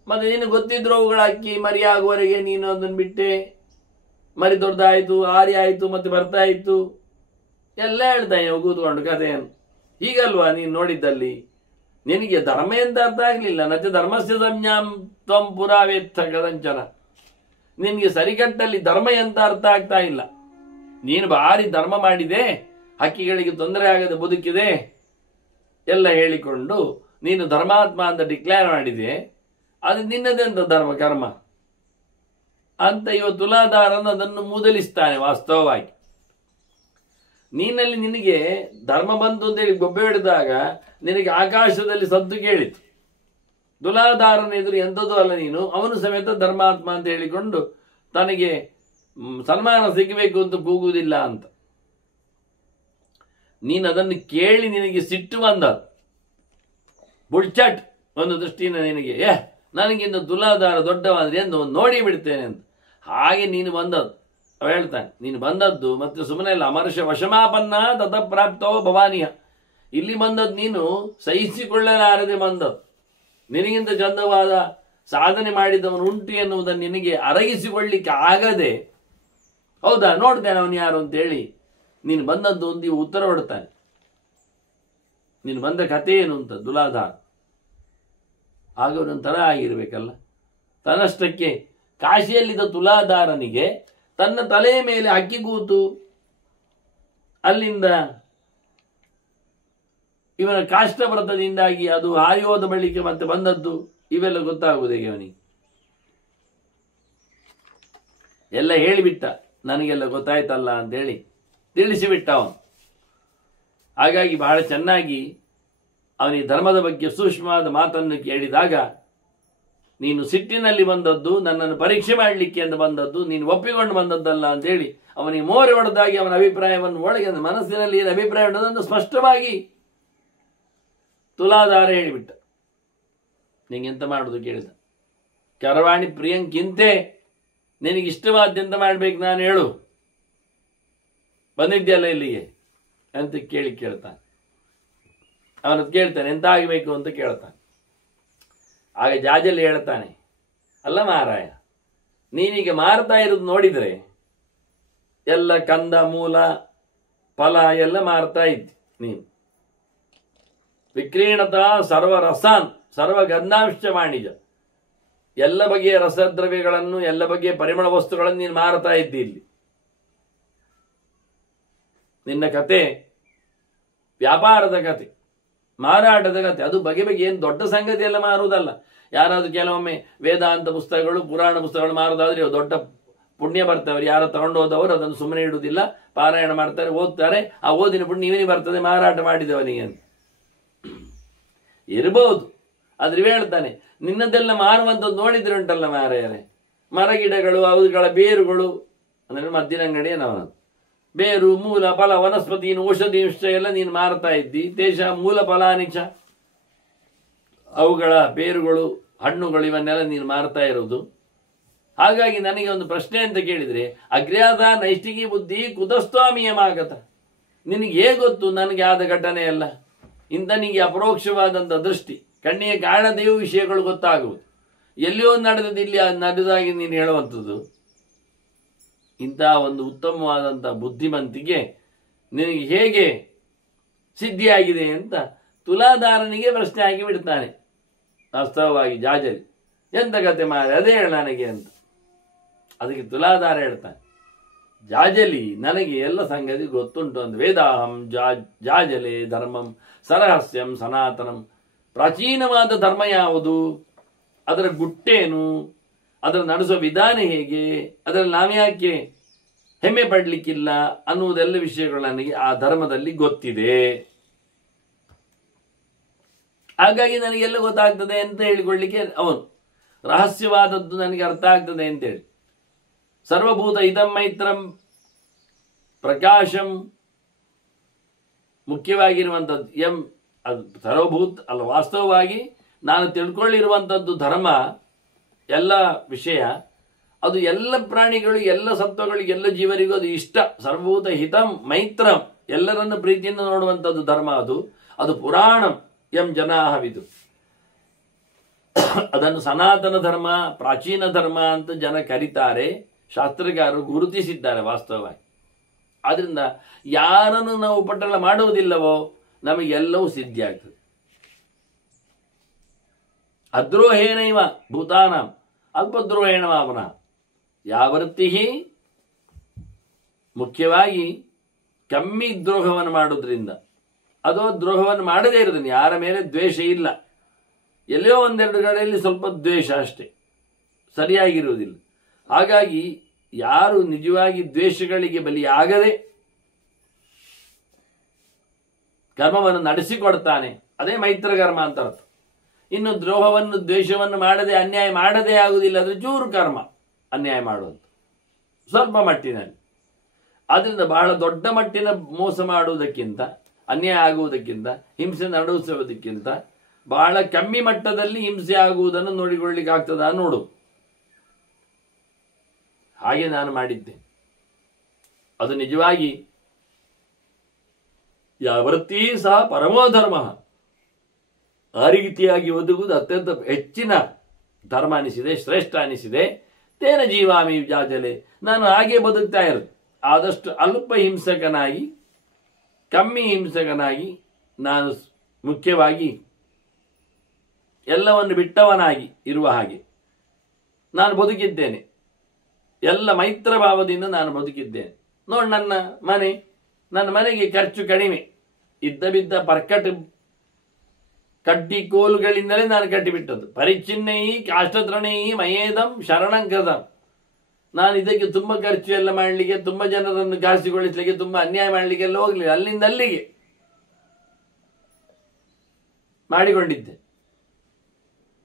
ಮತ್ತೆ ನೀನು ಗೊತ್ತಿದ್ರು ಅವುಗಳ ಅಕ್ಕಿ ಮರಿ ಆಗುವವರೆಗೆ ನೀನು ಅದನ್ನು ಬಿಟ್ಟೆ, ಮರಿ ದೊಡ್ಡದಾಯ್ತು, ಆರಿ ಆಯ್ತು, ಮತ್ತೆ ಬರ್ತಾ ಇತ್ತು, ಎಲ್ಲ ಹೇಳ್ತಾನೆ ಕೂತ್ಕೊಂಡು ಕಥೆಯನ್ನು. ಹೀಗಲ್ವಾ ನೀನು ನೋಡಿದ್ದಲ್ಲಿ? ನಿನಗೆ ಧರ್ಮ ಎಂತ ಅರ್ಥ ಆಗ್ಲಿಲ್ಲ. ನಚ ಧರ್ಮಸ್ಯ ಸಂಜ್ಞಾಂ ತ್ವಂ ಪುರಾವೇತ್ಥ ಕದಂಚನ. ನಿನ್ಗೆ ಸರಿಕಟ್ಟಲ್ಲಿ ಧರ್ಮ ಎಂತ ಅರ್ಥ ಆಗ್ತಾ ಇಲ್ಲ. ನೀನು ಭಾರಿ ಧರ್ಮ ಮಾಡಿದೆ, ಹಕ್ಕಿಗಳಿಗೆ ತೊಂದರೆ ಆಗದೆ ಬದುಕಿದೆ ಎಲ್ಲ ಹೇಳಿಕೊಂಡು ನೀನು ಧರ್ಮಾತ್ಮ ಅಂತ ಡಿಕ್ಲೇರ್ ಮಾಡಿದೆ. ಅದು ನಿನ್ನದೆಂತ ಧರ್ಮ ಕರ್ಮ ಅಂತ ತುಲಾದಾರನ ಅದನ್ನು ಮೂದಲಿಸ್ತಾನೆ. ವಾಸ್ತವವಾಗಿ ನೀನಲ್ಲಿ ನಿನಗೆ ಧರ್ಮ ಬಂತು ಅಂತೇಳಿ ಗೊಬ್ಬೆ ಹಿಡಿದಾಗ ನಿನಗೆ ಆಕಾಶದಲ್ಲಿ ಸದ್ದು ಕೇಳಿತು. ತುಲಾದಾರನ ಎದುರು ಎಂಥದ್ದು ಅಲ್ಲ ನೀನು, ಅವನು ಸಮೇತ ಧರ್ಮಾತ್ಮ ಅಂತ ಹೇಳಿಕೊಂಡು ತನಗೆ ಸನ್ಮಾನ ಸಿಗಬೇಕು ಅಂತ ಕೂಗುವುದಿಲ್ಲ ಅಂತ. ನೀನು ಅದನ್ನು ಕೇಳಿ ನಿನಗೆ ಸಿಟ್ಟು ಬಂದದ್ದು. ಬುಡ್ಚಟ್ ಒಂದು ದೃಷ್ಟಿಯಿಂದ ನಿನಗೆ ನನಗಿಂತ ತುಲಾದಾರ ದೊಡ್ಡವಾದ್ರೆ ಎಂದು ನೋಡಿ ಬಿಡ್ತೇನೆ ಅಂತ. ಹಾಗೆ ನೀನು ಬಂದದ್ದು. ಅವ ಹೇಳ್ತಾನೆ, ನೀನು ಬಂದದ್ದು ಮತ್ತೆ ಸುಮ್ಮನೆ ಇಲ್ಲ. ಅಮರ್ಷ ವಶಮಾಪನ್ನ ತತ ಪ್ರಾಪ್ತೋ ಭವಾನಿಯ. ಇಲ್ಲಿ ಬಂದದ್ದು ನೀನು ಸಹಿಸಿಕೊಳ್ಳಲಾರದೆ ಬಂದದ್ದು. ನಿನಗಿಂತ ಚಂದವಾದ ಸಾಧನೆ ಮಾಡಿದವನು ಉಂಟು ಎನ್ನುವುದನ್ನು ನಿನಗೆ ಅರಗಿಸಿಕೊಳ್ಳಿಕ್ಕೆ ಆಗದೆ, ಹೌದಾ ನೋಡ್ತೇನೆ ಅವನು ಯಾರು ಅಂತೇಳಿ ನೀನು ಬಂದದ್ದು ಒಂದು ಉತ್ತರ ಕೊಡ್ತಾನೆ. ನೀನು ಬಂದ ಕಥೆ ಏನು ಅಂತ ತುಲಾದಾರ. ಆಗ ಒಂಥರ ಆಗಿರ್ಬೇಕಲ್ಲ. ತನ್ನಷ್ಟಕ್ಕೆ ಕಾಶಿಯಲ್ಲಿದ್ದ ತುಲಾದಾರನಿಗೆ ತನ್ನ ತಲೆಯ ಮೇಲೆ ಹಕ್ಕಿ ಕೂತು ಅಲ್ಲಿಂದ ಇವನ ಕಾಷ್ಟವ್ರತದಿಂದಾಗಿ ಅದು ಹಾರಿಯೋದ ಬಳಿಕ ಮತ್ತೆ ಬಂದದ್ದು ಇವೆಲ್ಲ ಗೊತ್ತಾಗುವುದು ಹೇಗೆ ಅವನಿಗೆ? ಎಲ್ಲ ಹೇಳಿಬಿಟ್ಟ, ನನಗೆಲ್ಲ ಗೊತ್ತಾಯ್ತಲ್ಲ ಅಂತೇಳಿ ತಿಳಿಸಿಬಿಟ್ಟ ಅವನು. ಹಾಗಾಗಿ ಬಹಳ ಚೆನ್ನಾಗಿ ಅವನಿಗೆ ಧರ್ಮದ ಬಗ್ಗೆ ಸೂಕ್ಷ್ಮವಾದ ಮಾತನ್ನು ಕೇಳಿದಾಗ, ನೀನು ಸಿಟ್ಟಿನಲ್ಲಿ ಬಂದದ್ದು, ನನ್ನನ್ನು ಪರೀಕ್ಷೆ ಮಾಡಲಿಕ್ಕೆ ಅಂತ ಬಂದದ್ದು, ನೀನು ಒಪ್ಪಿಕೊಂಡು ಬಂದದ್ದಲ್ಲ ಅಂತೇಳಿ ಅವನಿಗೆ ಮೋರೆ ಹೊಡೆದಾಗಿ ಅವನ ಅಭಿಪ್ರಾಯವನ್ನು ಒಳಗೆ ಮನಸ್ಸಿನಲ್ಲಿ ಏನು ಅಭಿಪ್ರಾಯ ಉಂಟದನ್ನು ಸ್ಪಷ್ಟವಾಗಿ ತುಲಾದಾರ ಹೇಳಿಬಿಟ್ಟ. ನಿಂಗೆಂತ ಮಾಡುದು ಕೇಳಿದ. ಕರವಾಣಿ ಪ್ರಿಯಂಕಿಂತೆ ನಿನಗಿಷ್ಟವಾದ್ಯಂತ ಮಾಡ್ಬೇಕು ನಾನು ಹೇಳು, ಬಂದಿದ್ಯಲ್ಲ ಇಲ್ಲಿಗೆ ಅಂತ ಕೇಳ್ತಾನೆ. ಅವನದ್ದು ಕೇಳ್ತಾನೆ, ಎಂತ ಆಗಬೇಕು ಅಂತ ಕೇಳ್ತಾನೆ. ಆಗ ಜಾಜಲ್ಲಿ ಹೇಳ್ತಾನೆ, ಅಲ್ಲ ಮಾರಾಯ, ನೀನೀಗ ಮಾರ್ತಾ ಇರೋದು ನೋಡಿದ್ರೆ ಎಲ್ಲ ಕಂದ ಮೂಲ ಫಲ ಎಲ್ಲ ಮಾರ್ತಾ ಇದ್ದಿ ನೀನು. ವಿಕ್ರೀಣತ ಸರ್ವ ರಸಾನ್ ಸರ್ವ ಗಂಧಾಂಶ ವಾಣಿಜ್ಯ, ಎಲ್ಲ ಬಗೆಯ ರಸದ್ರವ್ಯಗಳನ್ನು ಎಲ್ಲ ಬಗೆಯ ಪರಿಮಳ ವಸ್ತುಗಳನ್ನು ನೀನು ಮಾರ್ತಾ ಇದ್ದಿ. ಇಲ್ಲಿ ನಿನ್ನ ಕತೆ ವ್ಯಾಪಾರದ ಕತೆ, ಮಾರಾಟದ ಕತೆ. ಅದು ಬಗೆ ಬಗೆ ಏನು ದೊಡ್ಡ ಸಂಗತಿ ಎಲ್ಲ ಮಾರುವುದಲ್ಲ. ಯಾರಾದ್ರೂ ಕೆಲವೊಮ್ಮೆ ವೇದಾಂತ ಪುಸ್ತಕಗಳು ಪುರಾಣ ಪುಸ್ತಕಗಳು ಮಾರುವುದಾದ್ರೆ ದೊಡ್ಡ ಪುಣ್ಯ ಬರ್ತವೆ. ಯಾರು ತಗೊಂಡು ಹೋದವರು ಅದನ್ನು ಸುಮ್ಮನೆ ಇಡುವುದಿಲ್ಲ, ಪಾರಾಯಣ ಮಾಡ್ತಾರೆ, ಓದ್ತಾರೆ. ಆ ಓದಿನ ಪುಣ್ಯ ಇವನಿಗೆ ಬರ್ತದೆ, ಮಾರಾಟ ಮಾಡಿದವನಿಗೆ ಅಂತ ಇರಬಹುದು. ಆದ್ರೆ ಹೇಳ್ತಾನೆ, ನಿನ್ನದೆಲ್ಲ ಮಾರುವಂಥದ್ದು ನೋಡಿದ್ರೆ ಉಂಟಲ್ಲ ಮಾರಾಯರೆ, ಮರಗಿಡಗಳು, ಅವುಗಳ ಬೇರುಗಳು ಅಂದ್ರೆ ಮದ್ದಿನಂಗಡಿ ಏನವನದು, ಬೇರು ಮೂಲ ಫಲ ವನಸ್ಪತಿ ಔಷಧಿ ಎಲ್ಲ ನೀನು ಮಾರ್ತಾ ಇದ್ದಿ. ದೇಶ ಮೂಲ ಫಲಾನಿಚ, ಅವುಗಳ ಬೇರುಗಳು ಹಣ್ಣುಗಳು ಇವನ್ನೆಲ್ಲ ನೀನು ಮಾರ್ತಾ ಇರೋದು. ಹಾಗಾಗಿ ನನಗೆ ಒಂದು ಪ್ರಶ್ನೆ ಅಂತ ಕೇಳಿದ್ರೆ, ಅಜ್ಞಾತ ನೈಷ್ಠಿಕಿ ಬುದ್ಧಿ ಕುತಸ್ವಾಮಿಯಮಾಗತ, ನಿನಗೆ ಹೇಗೆ ಗೊತ್ತು ನನಗೆ ಆದ ಘಟನೆ ಎಲ್ಲ? ಇಂಥ ನಿನಗೆ ಅಪರೋಕ್ಷವಾದಂಥ ದೃಷ್ಟಿ ಕಣ್ಣಿಗೆ ಕಾಣದೆಯೂ ವಿಷಯಗಳು ಗೊತ್ತಾಗುವುದು. ಎಲ್ಲಿಯೋ ನಡೆದದ್ದು ಇಲ್ಲಿ ನಡೆದಾಗಿ ನೀನು ಹೇಳುವಂಥದ್ದು. ಇಂತಹ ಒಂದು ಉತ್ತಮವಾದಂಥ ಬುದ್ಧಿವಂತಿಕೆ ನಿನಗೆ ಹೇಗೆ ಸಿದ್ಧಿಯಾಗಿದೆ ಅಂತ ತುಲಾಧಾರನಿಗೆ ಪ್ರಶ್ನೆ ಹಾಕಿ ಬಿಡ್ತಾನೆ. ವಾಸ್ತವವಾಗಿ ಜಾಜಲಿ ಎಂತ ಕತೆ ಮಾರೆ ಅದೇ ಹೇಳ ನನಗೆ ಅಂತ. ಅದಕ್ಕೆ ತುಲಾಧಾರ ಹೇಳ್ತಾನೆ, ಜಾಜಲಿ ನನಗೆ ಎಲ್ಲ ಸಂಗತಿ ಗೊತ್ತುಂಟು ಅಂತ. ವೇದಾಹಂ ಜಾಜಲೆ ಧರ್ಮಂ ಸರಹಸ್ಯಂ ಸನಾತನಂ. ಪ್ರಾಚೀನವಾದ ಧರ್ಮ ಯಾವುದು, ಅದರ ಗುಟ್ಟೇನು, ಅದರ ನಡೆಸುವ ವಿಧಾನ ಹೇಗೆ, ಅದರಲ್ಲಿ ನಾವ್ಯಾಕೆ ಹೆಮ್ಮೆ ಪಡ್ಲಿಕ್ಕಿಲ್ಲ ಅನ್ನುವುದೆಲ್ಲ ವಿಷಯಗಳು ನನಗೆ ಆ ಧರ್ಮದಲ್ಲಿ ಗೊತ್ತಿದೆ. ಹಾಗಾಗಿ ನನಗೆಲ್ಲ ಗೊತ್ತಾಗ್ತದೆ ಅಂತ ಹೇಳಿಕೊಳ್ಳಿಕ್ಕೆ ಅವನು ರಹಸ್ಯವಾದದ್ದು ನನಗೆ ಅರ್ಥ ಆಗ್ತದೆ ಅಂತೇಳಿ. ಸರ್ವಭೂತ ಇದಂ ಮೈತ್ರಂ ಪ್ರಕಾಶಂ ಮುಖ್ಯವಾಗಿರುವಂಥದ್ದು ಅದು ಸರ್ವಭೂತ ಅಲ್ಲ. ವಾಸ್ತವವಾಗಿ ನಾನು ತಿಳ್ಕೊಳ್ಳಿರುವಂಥದ್ದು ಧರ್ಮ, ಎಲ್ಲ ವಿಷಯ, ಅದು ಎಲ್ಲ ಪ್ರಾಣಿಗಳು, ಎಲ್ಲ ಸತ್ವಗಳು, ಎಲ್ಲ ಜೀವರಿಗೂ ಅದು ಇಷ್ಟ. ಸರ್ವಭೂತ ಹಿತಂ ಮೈತ್ರಂ, ಎಲ್ಲರನ್ನು ಪ್ರೀತಿಯಿಂದ ನೋಡುವಂಥದ್ದು ಧರ್ಮ. ಅದು ಪುರಾಣಂ ಎಂ ಜನಾಹವಿದು. ಅದನ್ನು ಸನಾತನ ಧರ್ಮ, ಪ್ರಾಚೀನ ಧರ್ಮ ಅಂತ ಜನ ಕರೀತಾರೆ, ಶಾಸ್ತ್ರಗಾರರು ಗುರುತಿಸಿದ್ದಾರೆ ವಾಸ್ತವವಾಗಿ. ಆದ್ರಿಂದ ಯಾರನ್ನು ನಾವು ಪಟ್ಟಣ ಮಾಡುವುದಿಲ್ಲವೋ ನಮಗೆಲ್ಲವೂ ಸಿದ್ಧಿ ಆಗ್ತದೆ. ಅದ್ರೋಹೇನೈವ ಭೂತಾನಾಂ ಅಲ್ಪದ್ರೋಹೇಣ ಅವನ ಯಾವೃತ್ತಿ. ಮುಖ್ಯವಾಗಿ ಕಮ್ಮಿ ದ್ರೋಹವನ್ನು ಮಾಡುವುದರಿಂದ, ಅದು ದ್ರೋಹವನ್ನು ಮಾಡದೇ ಇರೋದನ್ನು, ಯಾರ ಮೇಲೆ ದ್ವೇಷ ಇಲ್ಲ, ಎಲ್ಲೋ ಒಂದೆರಡು ಕಡೆಯಲ್ಲಿ ಸ್ವಲ್ಪ ದ್ವೇಷ ಅಷ್ಟೇ, ಸರಿಯಾಗಿರುವುದಿಲ್ಲ. ಹಾಗಾಗಿ ಯಾರು ನಿಜವಾಗಿ ದ್ವೇಷಗಳಿಗೆ ಬಲಿಯಾಗದೆ ಕರ್ಮವನ್ನು ನಡೆಸಿಕೊಡ್ತಾನೆ ಅದೇ ಮೈತ್ರ ಕರ್ಮ ಅಂತ ಅರ್ಥ. ಇನ್ನು ದ್ರೋಹವನ್ನು ದ್ವೇಷವನ್ನು ಮಾಡದೆ ಅನ್ಯಾಯ ಮಾಡದೇ ಆಗುವುದಿಲ್ಲ ಅಂದ್ರೆ ಚೂರು ಕರ್ಮ ಅನ್ಯಾಯ ಮಾಡುವಂತ ಸ್ವಲ್ಪ ಮಟ್ಟಿನಲ್ಲಿ. ಆದ್ರಿಂದ ಬಹಳ ದೊಡ್ಡ ಮಟ್ಟಿನ ಮೋಸ ಮಾಡುವುದಕ್ಕಿಂತ, ಅನ್ಯಾಯ ಆಗುವುದಕ್ಕಿಂತ, ಹಿಂಸೆ ನಡೆಸುವುದಕ್ಕಿಂತ ಬಹಳ ಕಮ್ಮಿ ಮಟ್ಟದಲ್ಲಿ ಹಿಂಸೆ ಆಗುವುದನ್ನು ನೋಡಿಕೊಳ್ಳಿಕ್ಕೆ ಆಗ್ತದ ನೋಡು. ಹಾಗೆ ನಾನು ಮಾಡಿದ್ದೆ. ಅದು ನಿಜವಾಗಿ ಯಾವೃತ್ತಿ ಸಹ ಪರಮೋ ಧರ್ಮ, ಆ ರೀತಿಯಾಗಿ ಒದಗುವುದು ಅತ್ಯಂತ ಹೆಚ್ಚಿನ ಧರ್ಮ ಅನಿಸಿದೆ, ಶ್ರೇಷ್ಠ ಅನಿಸಿದೆ. ತೇನ ಜೀವಾಮಿ ಜಾಜಲೆ, ನಾನು ಹಾಗೆ ಬದುಕ್ತಾ ಇರೋದು. ಆದಷ್ಟು ಅಲ್ಪ ಹಿಂಸಕನಾಗಿ, ಕಮ್ಮಿ ಹಿಂಸಕನಾಗಿ, ನಾನು ಮುಖ್ಯವಾಗಿ ಎಲ್ಲವನ್ನು ಬಿಟ್ಟವನಾಗಿ ಇರುವ ಹಾಗೆ ನಾನು ಬದುಕಿದ್ದೇನೆ. ಎಲ್ಲ ಮೈತ್ರ ಭಾವದಿಂದ ನಾನು ಬದುಕಿದ್ದೇನೆ. ನೋಡಿ, ನನ್ನ ಮನೆಗೆ ಖರ್ಚು ಕಡಿಮೆ. ಇದ್ದ ಬಿದ್ದ ಪರ್ಕಟ್ ಕಡ್ಡಿ ಕೋಲುಗಳಿಂದಲೇ ನಾನು ಕಟ್ಟಿಬಿಟ್ಟದ್ದು. ಪರಿಚ್ಛಿನ್ನೈ ಕಾಷ್ಟತ್ರಣೈ ಮಯೇದಂ ಶರಣಂಕೃತಂ. ನಾನು ಇದಕ್ಕೆ ತುಂಬ ಖರ್ಚು ಎಲ್ಲ ಮಾಡಲಿಕ್ಕೆ, ತುಂಬ ಜನರನ್ನು ಘಾಸಿಗೊಳಿಸಲಿಕ್ಕೆ, ತುಂಬ ಅನ್ಯಾಯ ಮಾಡಲಿಕ್ಕೆಲ್ಲ ಹೋಗ್ಲಿಲ್ಲ. ಅಲ್ಲಿಂದ ಅಲ್ಲಿಗೆ ಮಾಡಿಕೊಂಡಿದ್ದೆ.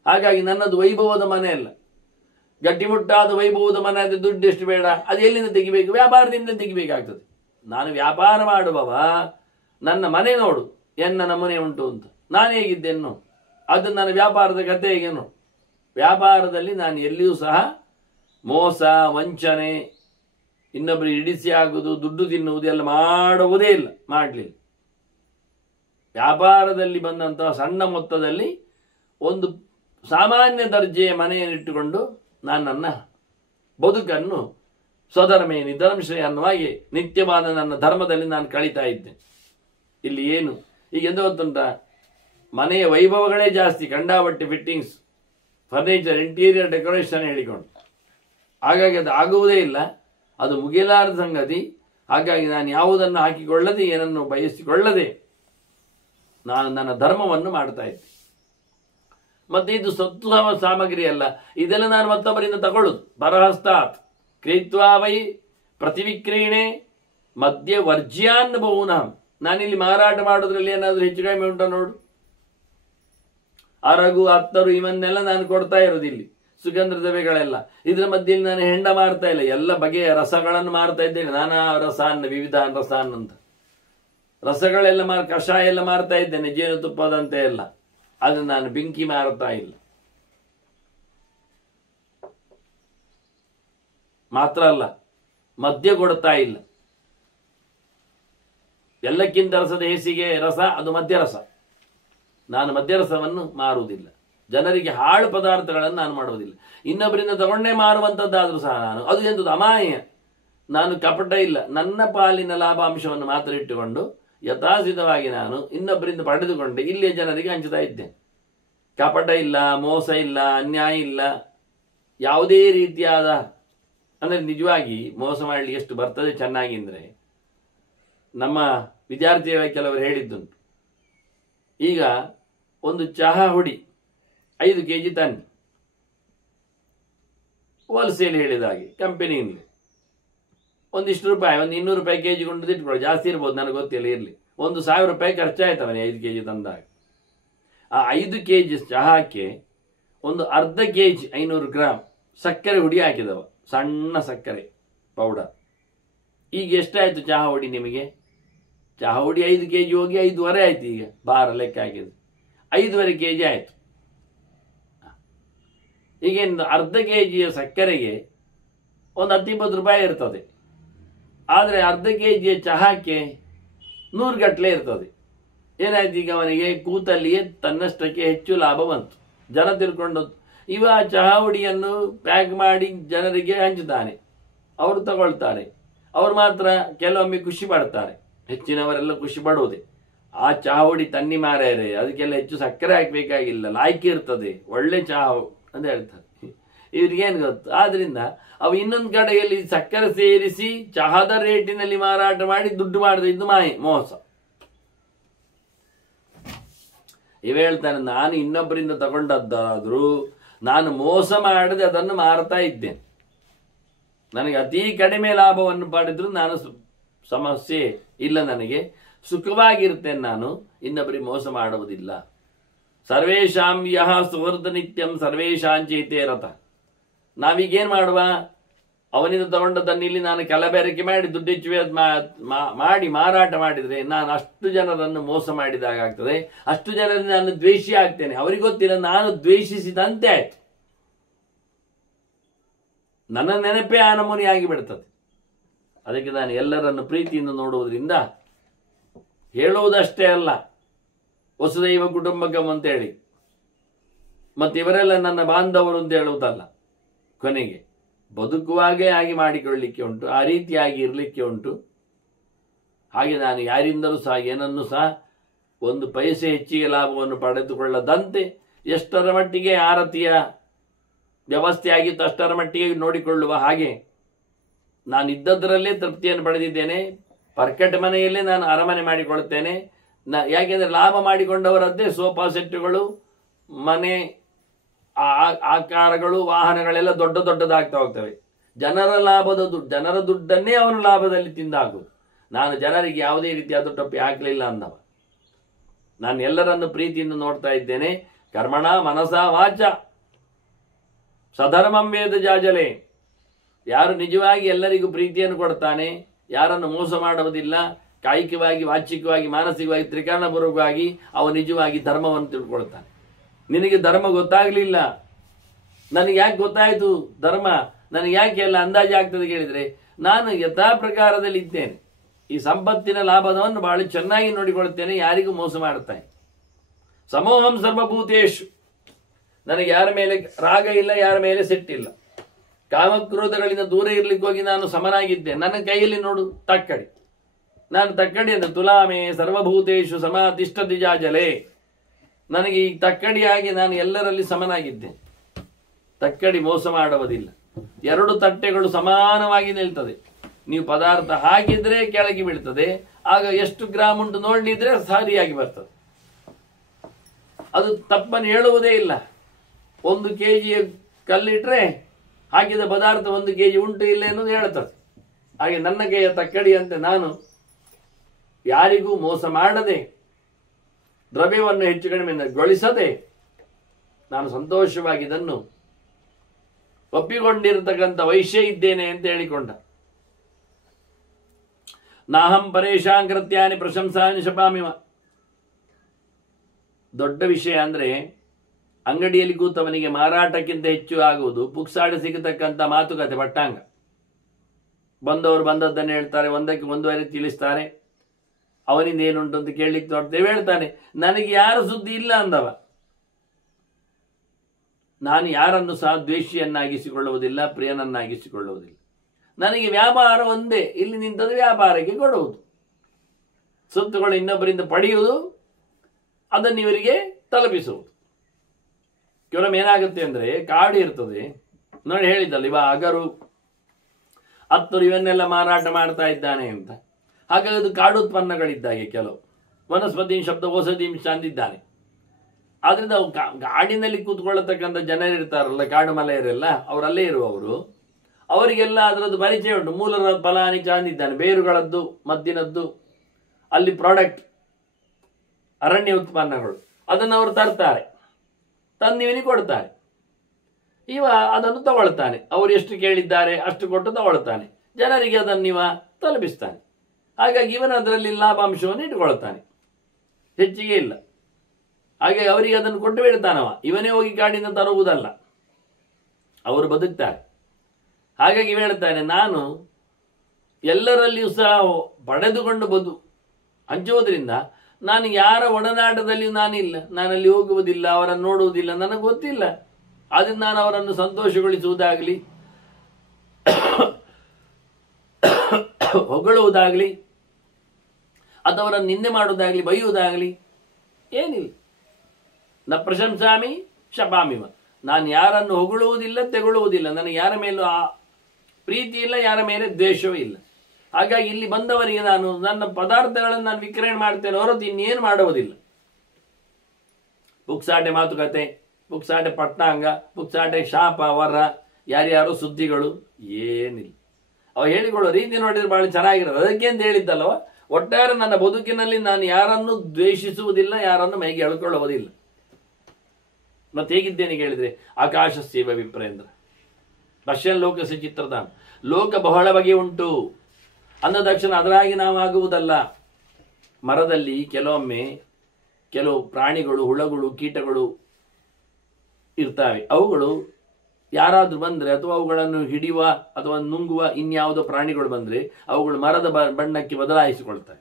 ಹಾಗಾಗಿ ನನ್ನದು ವೈಭವದ ಮನೆ ಅಲ್ಲ, ಗಟ್ಟಿಮುಟ್ಟಾದ ವೈಭವದ ಮನೆ. ಆದರೆ ದುಡ್ಡು ಎಷ್ಟು ಬೇಡ, ಅದು ಎಲ್ಲಿಂದ ತೆಗಿಬೇಕು? ವ್ಯಾಪಾರದಿಂದ ತೆಗಿಬೇಕಾಗ್ತದೆ. ನಾನು ವ್ಯಾಪಾರ ಮಾಡುವವ, ನನ್ನ ಮನೆ ನೋಡು ಎನ್ನ ನಮೂನೆ ಉಂಟು ಅಂತ. ನಾನು ಹೇಗಿದ್ದೇನು ಅದು ನನ್ನ ವ್ಯಾಪಾರದ ಕಥೆ ಹೇಗೇನು. ವ್ಯಾಪಾರದಲ್ಲಿ ನಾನು ಎಲ್ಲಿಯೂ ಸಹ ಮೋಸ, ವಂಚನೆ, ಇನ್ನೊಬ್ಬರಿಗೆ ಇಡಿಸಿ ಆಗುವುದು, ದುಡ್ಡು ತಿನ್ನುವುದು ಎಲ್ಲ ಮಾಡುವುದೇ ಇಲ್ಲ, ಮಾಡಲಿಲ್ಲ. ವ್ಯಾಪಾರದಲ್ಲಿ ಬಂದಂತಹ ಸಣ್ಣ ಮೊತ್ತದಲ್ಲಿ ಒಂದು ಸಾಮಾನ್ಯ ದರ್ಜೆಯ ಮನೆಯನ್ನಿಟ್ಟುಕೊಂಡು ನಾನು ನನ್ನ ಬದುಕನ್ನು ಸ್ವಧರ್ಮೇ ನಿಧರ್ಮಶ್ರೇಯ ಅನ್ನುವಾಗೆ ನಿತ್ಯವಾದ ನನ್ನ ಧರ್ಮದಲ್ಲಿ ನಾನು ಕಳೀತಾ ಇದ್ದೆ. ಇಲ್ಲಿ ಏನು ಈಗ ಎಂತ ಗೊತ್ತುಂಟ, ಮನೆಯ ವೈಭವಗಳೇ ಜಾಸ್ತಿ, ಕಂಡಾಬಟ್ಟೆ ಫಿಟ್ಟಿಂಗ್ಸ್, ಫರ್ನಿಚರ್, ಇಂಟೀರಿಯರ್ ಡೆಕೋರೇಷನ್ ಹೇಳಿಕೊಂಡು. ಹಾಗಾಗಿ ಅದು ಆಗುವುದೇ ಇಲ್ಲ, ಅದು ಮುಗಿಲಾರದ ಸಂಗತಿ. ಹಾಗಾಗಿ ನಾನು ಯಾವುದನ್ನು ಹಾಕಿಕೊಳ್ಳದೆ, ಏನನ್ನು ಬಯಸಿಕೊಳ್ಳದೆ ನಾನು ನನ್ನ ಧರ್ಮವನ್ನು ಮಾಡ್ತಾ ಇದ್ದೆ. ಮತ್ತೆ ಇದು ಸತ್ತು ಸಾಮಗ್ರಿ ಅಲ್ಲ, ಇದೆಲ್ಲ ನಾನು ಮತ್ತೊಬ್ಬರಿಂದ ತಗೊಳ್ಳುದು. ಪರಹಸ್ತಾತ್ ಕ್ರೀತ್ವಾ ವೈ ಪ್ರತಿವಿಕ್ರೀಣೆ ಮಧ್ಯ ವರ್ಜ್ಯಾನ್ ಬಹುನಃ. ನಾನಿಲ್ಲಿ ಮಾರಾಟ ಮಾಡೋದ್ರಲ್ಲಿ ಏನಾದರೂ ಹೆಚ್ಚು ಕಡಿಮೆ ಉಂಟ ನೋಡು. ಅರಗು, ಅತ್ತರು ಇವನ್ನೆಲ್ಲ ನಾನು ಕೊಡ್ತಾ ಇರೋದು. ಇಲ್ಲಿ ಸುಗಂಧ ದ್ರವ್ಯಗಳೆಲ್ಲ, ಇದರ ಮಧ್ಯೆ ನಾನು ಹೆಂಡ ಮಾರ್ತಾ ಇಲ್ಲ, ಎಲ್ಲ ಬಗೆಯ ರಸಗಳನ್ನು ಮಾರ್ತಾ ಇದ್ದೇನೆ. ನಾನಾ ರಸಾನ್, ವಿವಿಧ ರಸಾನ್ ಅಂತ ರಸಗಳೆಲ್ಲ ಕಷಾಯ ಎಲ್ಲ ಮಾರ್ತಾ ಇದ್ದೇನೆ, ಜೇನುತುಪ್ಪದಂತೆ ಎಲ್ಲ. ಆದ್ರೆ ನಾನು ಬೆಂಕಿ ಮಾರುತ್ತಾ ಇಲ್ಲ. ಮಾತ್ರ ಅಲ್ಲ, ಮದ್ಯ ಕೊಡ್ತಾ ಇಲ್ಲ. ಎಲ್ಲಕ್ಕಿಂತ ರಸದ ಹೇಸಿಗೆ ರಸ, ಅದು ಮದ್ಯರಸ. ನಾನು ಮದ್ಯರಸವನ್ನು ಮಾರುವುದಿಲ್ಲ, ಜನರಿಗೆ ಹಾಳು ಪದಾರ್ಥಗಳನ್ನು ನಾನು ಮಾಡುವುದಿಲ್ಲ. ಇನ್ನೊಬ್ಬರಿಂದ ತಗೊಂಡೇ ಮಾರುವಂಥದ್ದಾದರೂ ಸಹ ನಾನು ಅದು ಎಂಥದ್ದು ಅಮಾಯ, ನಾನು ಕಪಟ ಇಲ್ಲ, ನನ್ನ ಪಾಲಿನ ಲಾಭಾಂಶವನ್ನು ಮಾತ್ರ ಇಟ್ಟುಕೊಂಡು ಯಥಾಸಿತವಾಗಿ ನಾನು ಇನ್ನೊಬ್ಬರಿಂದ ಪಡೆದುಕೊಂಡೆ ಇಲ್ಲಿಯ ಜನರಿಗೆ ಹಂಚುತ್ತಾ ಇದ್ದೇನೆ. ಕಪಟ ಇಲ್ಲ, ಮೋಸ ಇಲ್ಲ, ಅನ್ಯಾಯ ಇಲ್ಲ, ಯಾವುದೇ ರೀತಿಯಾದ ಅಂದರೆ ನಿಜವಾಗಿ ಮೋಸ ಮಾಡಲಿಕ್ಕೆ ಎಷ್ಟು ಬರ್ತದೆ ಚೆನ್ನಾಗಿ ಅಂದರೆ, ನಮ್ಮ ವಿದ್ಯಾರ್ಥಿಗಳ ಕೆಲವರು ಹೇಳಿದ್ದುಂಟು, ಈಗ ಒಂದು ಚಹಾ ಹುಡಿ 5 kg ತನ್ನಿ, ಹೋಲ್ಸೇಲ್ ಹೇಳಿದ ಹಾಗೆ ಕಂಪನಿಯಲ್ಲಿ ಒಂದಿಷ್ಟು ರೂಪಾಯಿ, ಒಂದು 200 ರೂಪಾಯಿ kg ಕೊಂಡು ಇಟ್ಕೊಳ್ಳಿ, ಜಾಸ್ತಿ ಇರ್ಬೋದು ನನಗೆ ಗೊತ್ತಿಲ್ಲ, ಇರಲಿ, 1,000 ರೂಪಾಯಿ ಖರ್ಚಾಯ್ತು ಅವನಿಗೆ 5 kg ತಂದಾಗ. ಆ 5 kg ಚಹಾಕ್ಕೆ ಒಂದು ಅರ್ಧ kg 500 ಗ್ರಾಮ್ ಸಕ್ಕರೆ ಹುಡಿ ಹಾಕಿದವ, ಸಣ್ಣ ಸಕ್ಕರೆ ಪೌಡರ್. ಈಗ ಎಷ್ಟಾಯ್ತು ಚಹಾ ಹುಡಿ ನಿಮಗೆ? ಚಹಾ ಹುಡಿ 5 kg ಹೋಗಿ 5.5 ಆಯ್ತು. ಈಗ ಭಾರ ಲೆಕ್ಕ ಹಾಕಿದ್ರು 5.5 kg ಆಯ್ತು. ಈಗೇನು ಅರ್ಧ kg ಸಕ್ಕರೆಗೆ ಒಂದು 10-20 ರೂಪಾಯಿ ಇರ್ತದೆ, ಆದರೆ ಅರ್ಧ kg ಚಹಾಕ್ಕೆ 100 ಗಟ್ಟಲೆ ಇರ್ತದೆ. ಏನಾಯ್ತು? ಈಗ ಅವನಿಗೆ ಕೂತಲ್ಲಿಯೇ ತನ್ನಷ್ಟಕ್ಕೆ ಹೆಚ್ಚು ಲಾಭ ಬಂತು. ಜನ ತಿಳ್ಕೊಂಡು ಇವ ಚಹಾ ಹುಡಿಯನ್ನು ಪ್ಯಾಕ್ ಮಾಡಿ ಜನರಿಗೆ ಹಂಚುತ್ತಾನೆ, ಅವರು ತಗೊಳ್ತಾರೆ, ಅವರು ಮಾತ್ರ ಕೆಲವೊಮ್ಮೆ ಖುಷಿ ಪಡ್ತಾರೆ, ಹೆಚ್ಚಿನವರೆಲ್ಲ ಖುಷಿ ಪಡುವುದೇ. ಆ ಚಹಾ ಹುಡಿ ತನ್ನಿ ಮಾರೇರೆ, ಅದಕ್ಕೆಲ್ಲ ಹೆಚ್ಚು ಸಕ್ಕರೆ ಹಾಕಬೇಕಾಗಿಲ್ಲ, ಲಾಯ್ಕಿ ಇರ್ತದೆ, ಒಳ್ಳೆ ಚಹಾ ಅಂತ ಹೇಳ್ತಾರೆ. ಇವ್ರಿಗೇನು ಗೊತ್ತು? ಆದ್ರಿಂದ ಅವು ಇನ್ನೊಂದು ಕಡೆಯಲ್ಲಿ ಸಕ್ಕರೆ ಸೇರಿಸಿ ಚಹಾದ ರೇಟಿನಲ್ಲಿ ಮಾರಾಟ ಮಾಡಿ ದುಡ್ಡು ಮಾಡಿದ, ಇದು ಮೋಸ. ಇವ ಹೇಳ್ತಾನೆ, ನಾನು ಇನ್ನೊಬ್ಬರಿಂದ ತಗೊಂಡದ್ದಾದ್ರೂ ನಾನು ಮೋಸ ಮಾಡದೆ ಅದನ್ನು ಮಾರ್ತಾ ಇದ್ದೇನೆ, ನನಗೆ ಅತಿ ಕಡಿಮೆ ಲಾಭವನ್ನು ಪಡೆದ್ರು ನಾನು ಸಮಸ್ಯೆ ಇಲ್ಲ, ನನಗೆ ಸುಖವಾಗಿರ್ತೇನೆ, ನಾನು ಇನ್ನೊಬ್ಬರಿಗೆ ಮೋಸ ಮಾಡುವುದಿಲ್ಲ. ಸರ್ವೇಶಾಂ ಯಹ ಸುವರ್ಧ ನಿತ್ಯಂ ಸರ್ವೇಶಾಂಚೈತೆ ರಥ. ನಾವೀಗೇನು ಮಾಡುವ? ಅವನಿಂದ ತಗೊಂಡದ್ದನ್ನು ಇಲ್ಲಿ ನಾನು ಕಲಬೆರಕೆ ಮಾಡಿ ದುಡ್ಡು ಹೆಚ್ಚು ಮಾಡಿ ಮಾರಾಟ ಮಾಡಿದರೆ ನಾನು ಅಷ್ಟು ಜನರನ್ನು ಮೋಸ ಮಾಡಿದಾಗ ಆಗ್ತದೆ, ಅಷ್ಟು ಜನರನ್ನು ನಾನು ದ್ವೇಷಿ ಆಗ್ತೇನೆ, ಅವರಿಗೆ ಗೊತ್ತಿಲ್ಲ ನಾನು ದ್ವೇಷಿಸಿದಂತೆ ಆಯ್ತು, ನನ್ನ ನೆನಪೇ ಆ ನಮೂನೆಯಾಗಿ ಬಿಡ್ತದೆ. ಅದಕ್ಕೆ ನಾನು ಎಲ್ಲರನ್ನು ಪ್ರೀತಿಯಿಂದ ನೋಡುವುದರಿಂದ ಹೇಳುವುದಷ್ಟೇ ಅಲ್ಲ, ವಸುದೈವ ಕುಟುಂಬಕಂ ಅಂತೇಳಿ, ಮತ್ತೆ ಇವರೆಲ್ಲ ನನ್ನ ಬಾಂಧವರು ಅಂತ ಹೇಳುವುದಲ್ಲ, ಕೊನೆಗೆ ಬದುಕುವಾಗೇ ಆಗಿ ಮಾಡಿಕೊಳ್ಳಲಿಕ್ಕೆ ಉಂಟು, ಆ ರೀತಿಯಾಗಿ ಇರಲಿಕ್ಕೆ ಉಂಟು. ಹಾಗೆ ನಾನು ಯಾರಿಂದಲೂ ಸಹ ಏನನ್ನು ಸಹ ಒಂದು ಪೈಸೆ ಹೆಚ್ಚಿಗೆ ಲಾಭವನ್ನು ಪಡೆದುಕೊಳ್ಳದಂತೆ ಎಷ್ಟರ ಮಟ್ಟಿಗೆ ಆರತಿಯ ವ್ಯವಸ್ಥೆ ಆಗಿತ್ತು ಅಷ್ಟರ ಮಟ್ಟಿಗೆ ನೋಡಿಕೊಳ್ಳುವ ಹಾಗೆ ನಾನು ಇದ್ದದರಲ್ಲೇ ತೃಪ್ತಿಯನ್ನು ಪಡೆದಿದ್ದೇನೆ. ಪರ್ಕಟ್ ಮನೆಯಲ್ಲೇ ನಾನು ಅರಮನೆ ಮಾಡಿಕೊಳ್ಳುತ್ತೇನೆ. ಯಾಕೆಂದರೆ ಲಾಭ ಮಾಡಿಕೊಂಡವರದ್ದೇ ಸೋಫಾ ಸೆಟ್ಟುಗಳು, ಮನೆ, ಆಕಾರಗಳು, ವಾಹನಗಳೆಲ್ಲ ದೊಡ್ಡ ದೊಡ್ಡದಾಗ್ತಾ ಹೋಗ್ತವೆ. ಜನರ ಲಾಭದ ಜನರ ದುಡ್ಡನ್ನೇ ಅವನು ಲಾಭದಲ್ಲಿ ತಿಂದಾಗುವುದು. ನಾನು ಜನರಿಗೆ ಯಾವುದೇ ರೀತಿಯಾದ ಟೊಪ್ಪಿ ಹಾಕಲಿಲ್ಲ ಅಂದವ. ನಾನು ಎಲ್ಲರನ್ನು ಪ್ರೀತಿಯಿಂದ ನೋಡ್ತಾ ಇದ್ದೇನೆ. ಕರ್ಮಣ ಮನಸ ವಾಚ ಸಧರ್ಮಂ ವೇದ ಜಾಜಲೆ. ಯಾರು ನಿಜವಾಗಿ ಎಲ್ಲರಿಗೂ ಪ್ರೀತಿಯನ್ನು ಕೊಡ್ತಾನೆ, ಯಾರನ್ನು ಮೋಸ ಮಾಡುವುದಿಲ್ಲ, ಕಾಯಿಕವಾಗಿ, ವಾಚಿಕವಾಗಿ, ಮಾನಸಿಕವಾಗಿ, ತ್ರಿಕರಣಪೂರ್ವಕವಾಗಿ ಅವನು ನಿಜವಾಗಿ ಧರ್ಮವನ್ನು ತಿಳ್ಕೊಳ್ತಾನೆ. ನಿನಗೆ ಧರ್ಮ ಗೊತ್ತಾಗಲಿಲ್ಲ, ನನಗೆ ಯಾಕೆ ಗೊತ್ತಾಯಿತು ಧರ್ಮ, ನನಗೆ ಯಾಕೆ ಎಲ್ಲ ಅಂದಾಜು ಆಗ್ತದೆ ಕೇಳಿದರೆ, ನಾನು ಯಥಾ ಪ್ರಕಾರದಲ್ಲಿ ಇದ್ದೇನೆ, ಈ ಸಂಪತ್ತಿನ ಲಾಭವನ್ನು ಬಹಳ ಚೆನ್ನಾಗಿ ನೋಡಿಕೊಳ್ತೇನೆ, ಯಾರಿಗೂ ಮೋಸ ಮಾಡುತ್ತೇನೆ. ಸಮೋಹಂ ಸರ್ವಭೂತೇಶು. ನನಗೆ ಯಾರ ಮೇಲೆ ರಾಗ ಇಲ್ಲ, ಯಾರ ಮೇಲೆ ಸಿಟ್ಟಿಲ್ಲ, ಕಾಮಕ್ರೋಧಗಳಿಂದ ದೂರ ಇರ್ಲಿಕ್ಕೆ ಹೋಗಿ ನಾನು ಸಮನಾಗಿದ್ದೆ. ನನ್ನ ಕೈಯಲ್ಲಿ ನೋಡು ತಕ್ಕಡಿ, ನಾನು ತಕ್ಕಡಿ ಅಂದ್ರೆ ತುಲಾಮೆ ಸರ್ವಭೂತೇಶು ಸಮಾತಿಷ್ಠತಿ ಜಾಜಲೆ. ನನಗೆ ಈ ತಕ್ಕಡಿಯಾಗಿ ನಾನು ಎಲ್ಲರಲ್ಲಿ ಸಮನಾಗಿದ್ದೇನೆ. ತಕ್ಕಡಿ ಮೋಸ ಮಾಡುವುದಿಲ್ಲ. 2 ತಟ್ಟೆಗಳು ಸಮಾನವಾಗಿ ನಿಲ್ತದೆ. ನೀವು ಪದಾರ್ಥ ಹಾಕಿದ್ರೆ ಕೆಳಗೆ ಬೀಳ್ತದೆ, ಆಗ ಎಷ್ಟು ಗ್ರಾಮ್ ಉಂಟು ನೋಡ್ಲಿದ್ರೆ ಸರಿಯಾಗಿ ಬರ್ತದೆ. ಅದು ತಪ್ಪನ್ನು ಹೇಳುವುದೇ ಇಲ್ಲ. 1 kg ಕಲ್ಲಿಟ್ರೆ ಹಾಕಿದ ಪದಾರ್ಥ 1 kg ಉಂಟು ಇಲ್ಲ ಎನ್ನುವುದು ಹೇಳ್ತದೆ. ಹಾಗೆ ನನ್ನ ಕೈಯ ತಕ್ಕಡಿಯಂತೆ ನಾನು ಯಾರಿಗೂ ಮೋಸ ಮಾಡದೆ, ದ್ರವ್ಯವನ್ನು ಹೆಚ್ಚು ಕಡಿಮೆಗೊಳಿಸದೆ ನಾನು ಸಂತೋಷವಾಗಿ ಇದನ್ನು ಒಪ್ಪಿಕೊಂಡಿರತಕ್ಕಂಥ ವೈಶ್ಯ ಇದ್ದೇನೆ ಅಂತ ಹೇಳಿಕೊಂಡ. ನಾಹಂ ಪರೇಶಾಂ ಕೃತ್ಯಾನಿ ಪ್ರಶಂಸಾನಿ ಶಪಾಮಿವ. ದೊಡ್ಡ ವಿಷಯ ಅಂದ್ರೆ ಅಂಗಡಿಯಲ್ಲಿ ಕೂತವನಿಗೆ ಮಾರಾಟಕ್ಕಿಂತ ಹೆಚ್ಚು ಆಗುವುದು ಪುಕ್ಸಾಡ ಸಿಗತಕ್ಕಂಥ ಮಾತುಕತೆ, ಪಟ್ಟಾಂಗ. ಬಂದವರು ಬಂದದ್ದನ್ನು ಹೇಳ್ತಾರೆ, ಒಂದಕ್ಕೆ 1.5 ತಿಳಿಸ್ತಾರೆ. ಅವನಿಂದ ಏನುಂಟು ಅಂತ ಕೇಳಲಿಕ್ಕೆ ನೋಡ್ತೇವೆ. ಹೇಳ್ತಾನೆ, ನನಗೆ ಯಾರ ಸುದ್ದಿ ಇಲ್ಲ ಅಂದವ. ನಾನು ಯಾರನ್ನು ಸಹ ದ್ವೇಷಿಯನ್ನಾಗಿಸಿಕೊಳ್ಳುವುದಿಲ್ಲ, ಪ್ರಿಯನನ್ನಾಗಿಸಿಕೊಳ್ಳುವುದಿಲ್ಲ. ನನಗೆ ವ್ಯಾಪಾರ ಒಂದೇ, ಇಲ್ಲಿ ನಿಂತದ್ದು ವ್ಯಾಪಾರಕ್ಕೆ ಕೊಡುವುದು, ಸೊತ್ತುಗಳು ಇನ್ನೊಬ್ಬರಿಂದ ಪಡೆಯುವುದು, ಅದನ್ನು ಇವರಿಗೆ ತಲುಪಿಸುವುದು. ಕೆಲವೊಮ್ಮೆ ಏನಾಗುತ್ತೆ ಅಂದ್ರೆ, ಕಾಡು ಇರ್ತದೆ ನೋಡಿ, ಹೇಳಿದ್ದಲ್ಲ ಇವ ಅಗರು ಹತ್ತರು ಇವನ್ನೆಲ್ಲ ಮಾರಾಟ ಮಾಡ್ತಾ ಇದ್ದಾನೆ ಅಂತ. ಹಾಗಾಗಿ ಅದು ಕಾಡು ಉತ್ಪನ್ನಗಳಿದ್ದಾಗೆ, ಕೆಲವು ವನಸ್ಪತಿ ಶಬ್ದ ಔಷಧಿ ಅಂದಿದ್ದಾನೆ. ಆದ್ರಿಂದ ಅವು ಕಾಡಿನಲ್ಲಿ ಕೂತ್ಕೊಳ್ಳತಕ್ಕಂಥ ಜನರಿರ್ತಾರಲ್ಲ, ಕಾಡು ಮಲೆಯರೆಲ್ಲ, ಅವರಲ್ಲೇ ಇರುವವರು, ಅವರಿಗೆಲ್ಲ ಅದರದ್ದು ಪರಿಚಯ ಉಂಟು. ಮೂಲದ ಫಲಾನಿ ಅಂದಿದ್ದಾನೆ, ಬೇರುಗಳದ್ದು, ಮದ್ದಿನದ್ದು, ಅಲ್ಲಿ ಪ್ರಾಡಕ್ಟ್ ಅರಣ್ಯ ಉತ್ಪನ್ನಗಳು, ಅದನ್ನು ಅವರು ತರ್ತಾರೆ, ತಂದಿವನಿಗೆ ಕೊಡ್ತಾರೆ. ಇವ ಅದನ್ನು ತಗೊಳ್ತಾನೆ, ಅವರು ಎಷ್ಟು ಕೇಳಿದ್ದಾರೆ ಅಷ್ಟು ಕೊಟ್ಟು ತಗೊಳ್ತಾನೆ, ಜನರಿಗೆ ಅದನ್ನು ಇವ ತಲುಪಿಸ್ತಾನೆ. ಹಾಗಾಗಿ ಇವನ ಅದರಲ್ಲಿ ಲಾಭಾಂಶವನ್ನು ಇಟ್ಕೊಳ್ತಾನೆ, ಹೆಚ್ಚಿಗೆ ಇಲ್ಲ. ಹಾಗೆ ಅವರಿಗೆ ಅದನ್ನು ಕೊಟ್ಟು ಬಿಡ್ತಾನವ, ಇವನೇ ಹೋಗಿ ಕಾಡಿಂದ ತರುವುದಲ್ಲ, ಅವರು ಬದುಕ್ತಾರೆ. ಹಾಗಾಗಿ ಇವ ಹೇಳ್ತಾನೆ, ನಾನು ಎಲ್ಲರಲ್ಲಿಯೂ ಸಹ ಪಡೆದುಕೊಂಡು ಹಂಚುವುದರಿಂದ ನಾನು ಯಾರ ಒಡನಾಟದಲ್ಲಿಯೂ ನಾನಿಲ್ಲ, ನಾನಲ್ಲಿ ಹೋಗುವುದಿಲ್ಲ, ಅವರನ್ನು ನೋಡುವುದಿಲ್ಲ, ನನಗೆ ಗೊತ್ತಿಲ್ಲ. ಆದ್ದರಿಂದ ನಾನು ಅವರನ್ನು ಸಂತೋಷಗೊಳಿಸುವುದಾಗಲಿ ಹೊಗಳುವುದಾಗಲಿ ಅಥವಾ ಅವರನ್ನು ನಿಂದೆ ಮಾಡುವುದಾಗಲಿ ಬೈಯುವುದಾಗಲಿ ಏನಿಲ್ಲ. ನ ಪ್ರಶಂಸಾಮಿ ಶಪಾಮಿವ, ನಾನು ಯಾರನ್ನು ಹೊಗಳುವುದಿಲ್ಲ, ತೆಗೊಳ್ಳುವುದಿಲ್ಲ, ನನಗೆ ಯಾರ ಮೇಲೂ ಪ್ರೀತಿ ಇಲ್ಲ, ಯಾರ ಮೇಲೆ ದ್ವೇಷವೂ ಇಲ್ಲ. ಹಾಗಾಗಿ ಇಲ್ಲಿ ಬಂದವರಿಗೆ ನಾನು ನನ್ನ ಪದಾರ್ಥಗಳನ್ನು ನಾನು ವಿಕ್ರಯಣೆ ಮಾಡ್ತೇನೆ ಹೊರತು ಇನ್ನೇನು ಮಾಡುವುದಿಲ್ಲ. ಪುಕ್ಸಾಟೆ ಮಾತುಕತೆ, ಪುಕ್ಸಾಟೆ ಪಟ್ನಾಂಗ, ಪುಕ್ಸಾಟೆ ಶಾಪ ವರ, ಯಾರ್ಯಾರೋ ಸುದ್ದಿಗಳು ಏನಿಲ್ಲ. ಅವ ಹೇಳಿಕೊಳ್ಳೋ ರೀತಿ ನೋಡಿದ್ರೆ ಬಹಳ ಚೆನ್ನಾಗಿರೋದು. ಅದಕ್ಕೆ ಅಂತ ಹೇಳಿದ್ದಲ್ಲವ, ಒಟ್ಟಾರೆ ನನ್ನ ಬದುಕಿನಲ್ಲಿ ನಾನು ಯಾರನ್ನು ದ್ವೇಷಿಸುವುದಿಲ್ಲ, ಯಾರನ್ನು ಮೈಗೆ ಎಳ್ಕೊಳ್ಳುವುದಿಲ್ಲ. ಮತ್ತೆ ಹೇಗಿದ್ದೇನೆ ಕೇಳಿದ್ರೆ, ಆಕಾಶ ಸೇವ ವಿಪ್ರೇಂದ್ರ ಪಶ್ಯನ್ ಲೋಕಸ ಚಿತ್ರಧಾಮ, ಲೋಕ ಬಹಳ ಬಗೆ ಉಂಟು ಅಂದ ತಕ್ಷಣ ಅದರಾಗಿ ನಾವು ಆಗುವುದಲ್ಲ. ಮರದಲ್ಲಿ ಕೆಲವೊಮ್ಮೆ ಕೆಲವು ಪ್ರಾಣಿಗಳು, ಹುಳಗಳು, ಕೀಟಗಳು ಇರ್ತವೆ. ಅವುಗಳು ಯಾರಾದ್ರೂ ಬಂದ್ರೆ ಅಥವಾ ಅವುಗಳನ್ನು ಹಿಡಿಯುವ ಅಥವಾ ನುಂಗುವ ಇನ್ಯಾವುದೋ ಪ್ರಾಣಿಗಳು ಬಂದ್ರೆ ಅವುಗಳು ಮರದ ಬಣ್ಣಕ್ಕೆ ಬದಲಾಯಿಸಿಕೊಳ್ತವೆ.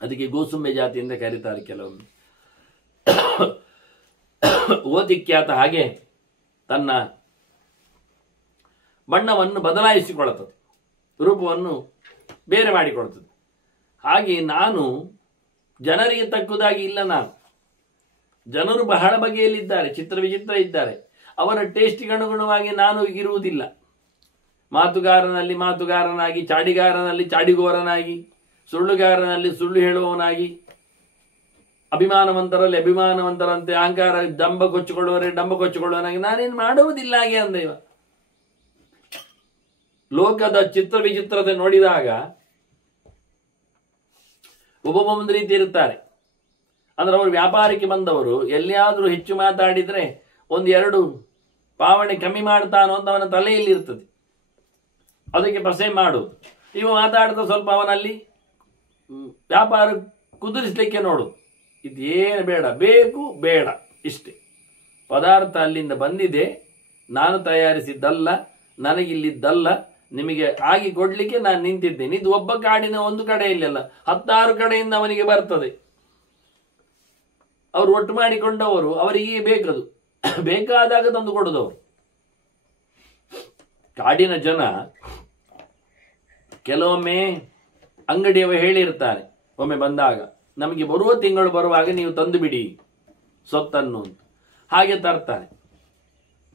ಅದಕ್ಕೆ ಗೋಸುಂಬೆ ಜಾತಿ ಅಂತ ಕರೀತಾರೆ ಕೆಲವೊಮ್ಮೆ. ಓದಿಕ್ಯಾತ ಹಾಗೆ ತನ್ನ ಬಣ್ಣವನ್ನು ಬದಲಾಯಿಸಿಕೊಳ್ಳುತ್ತದೆ, ರೂಪವನ್ನು ಬೇರೆ ಮಾಡಿಕೊಳ್ತದೆ. ಹಾಗೆ ನಾನು ಜನರಿಗೆ ತಕ್ಕುದಾಗಿ ಇಲ್ಲ. ನಾನು ಜನರು ಬಹಳ ಬಗೆಯಲ್ಲಿದ್ದಾರೆ, ಚಿತ್ರ ವಿಚಿತ್ರ ಇದ್ದಾರೆ. ಅವರ ಟೇಸ್ಟಿಗೆ ಅನುಗುಣವಾಗಿ ನಾನು ಇರುವುದಿಲ್ಲ. ಮಾತುಗಾರನಲ್ಲಿ ಮಾತುಗಾರನಾಗಿ, ಚಾಡಿಗಾರನಲ್ಲಿ ಚಾಡಿಗೋರನಾಗಿ, ಸುಳ್ಳುಗಾರನಲ್ಲಿ ಸುಳ್ಳು ಹೇಳುವವನಾಗಿ, ಅಭಿಮಾನವಂತರಲ್ಲಿ ಅಭಿಮಾನವಂತರಂತೆ, ಅಹಂಕಾರ ಡಂಬ ಕೊಚ್ಚಿಕೊಳ್ಳುವವರೇ ಡಂಬ ಕೊಚ್ಚಿಕೊಳ್ಳುವವನಾಗಿ ನಾನೇನು ಮಾಡುವುದಿಲ್ಲ ಹಾಗೆ ಅಂದೇವ. ಲೋಕದ ಚಿತ್ರ ವಿಚಿತ್ರತೆ ನೋಡಿದಾಗ ಒಬ್ಬೊಬ್ಬೊಂದು ರೀತಿ ಇರುತ್ತಾರೆ. ಅಂದ್ರೆ ಅವರು ವ್ಯಾಪಾರಕ್ಕೆ ಬಂದವರು ಎಲ್ಲಿಯಾದರೂ ಹೆಚ್ಚು ಮಾತಾಡಿದ್ರೆ ಒಂದು ಎರಡು ಪಾವಣೆ ಕಮ್ಮಿ ಮಾಡ್ತಾನೋ ಅಂತ ಅವನ ತಲೆಯಲ್ಲಿ ಇರ್ತದೆ, ಅದಕ್ಕೆ ಪಸೆ ಮಾಡುವುದು. ಇವ ಮಾತಾಡ್ತಾ ಸ್ವಲ್ಪ ಅವನಲ್ಲಿ ವ್ಯಾಪಾರ ಕುದುರಿಸಲಿಕ್ಕೆ ನೋಡು, ಇದೇನು ಬೇಡ, ಬೇಕು ಬೇಡ ಇಷ್ಟೇ, ಪದಾರ್ಥ ಅಲ್ಲಿಂದ ಬಂದಿದೆ, ನಾನು ತಯಾರಿಸಿದ್ದಲ್ಲ, ನನಗಿಲ್ಲಿದ್ದಲ್ಲ, ನಿಮಗೆ ಆಗಿ ಕೊಡ್ಲಿಕ್ಕೆ ನಾನು ನಿಂತಿದ್ದೇನೆ. ಇದು ಒಬ್ಬ ಕಾಡಿನ ಒಂದು ಕಡೆಯಲ್ಲ, 16 ಕಡೆಯಿಂದ ಅವನಿಗೆ ಬರ್ತದೆ. ಅವರು ಒಟ್ಟು ಮಾಡಿಕೊಂಡವರು, ಅವರಿಗೆ ಬೇಕದು, ಬೇಕಾದಾಗ ತಂದು ಕೊಡುದವರು. ಕಾಡಿನ ಜನ ಕೆಲವೊಮ್ಮೆ ಅಂಗಡಿಯವ ಹೇಳಿರ್ತಾರೆ, ಒಮ್ಮೆ ಬಂದಾಗ ನಮಗೆ ಬರುವ ತಿಂಗಳು ಬರುವಾಗ ನೀವು ತಂದು ಬಿಡಿ ಸೊತ್ತನ್ನು ಅಂತ, ಹಾಗೆ ತರ್ತಾನೆ.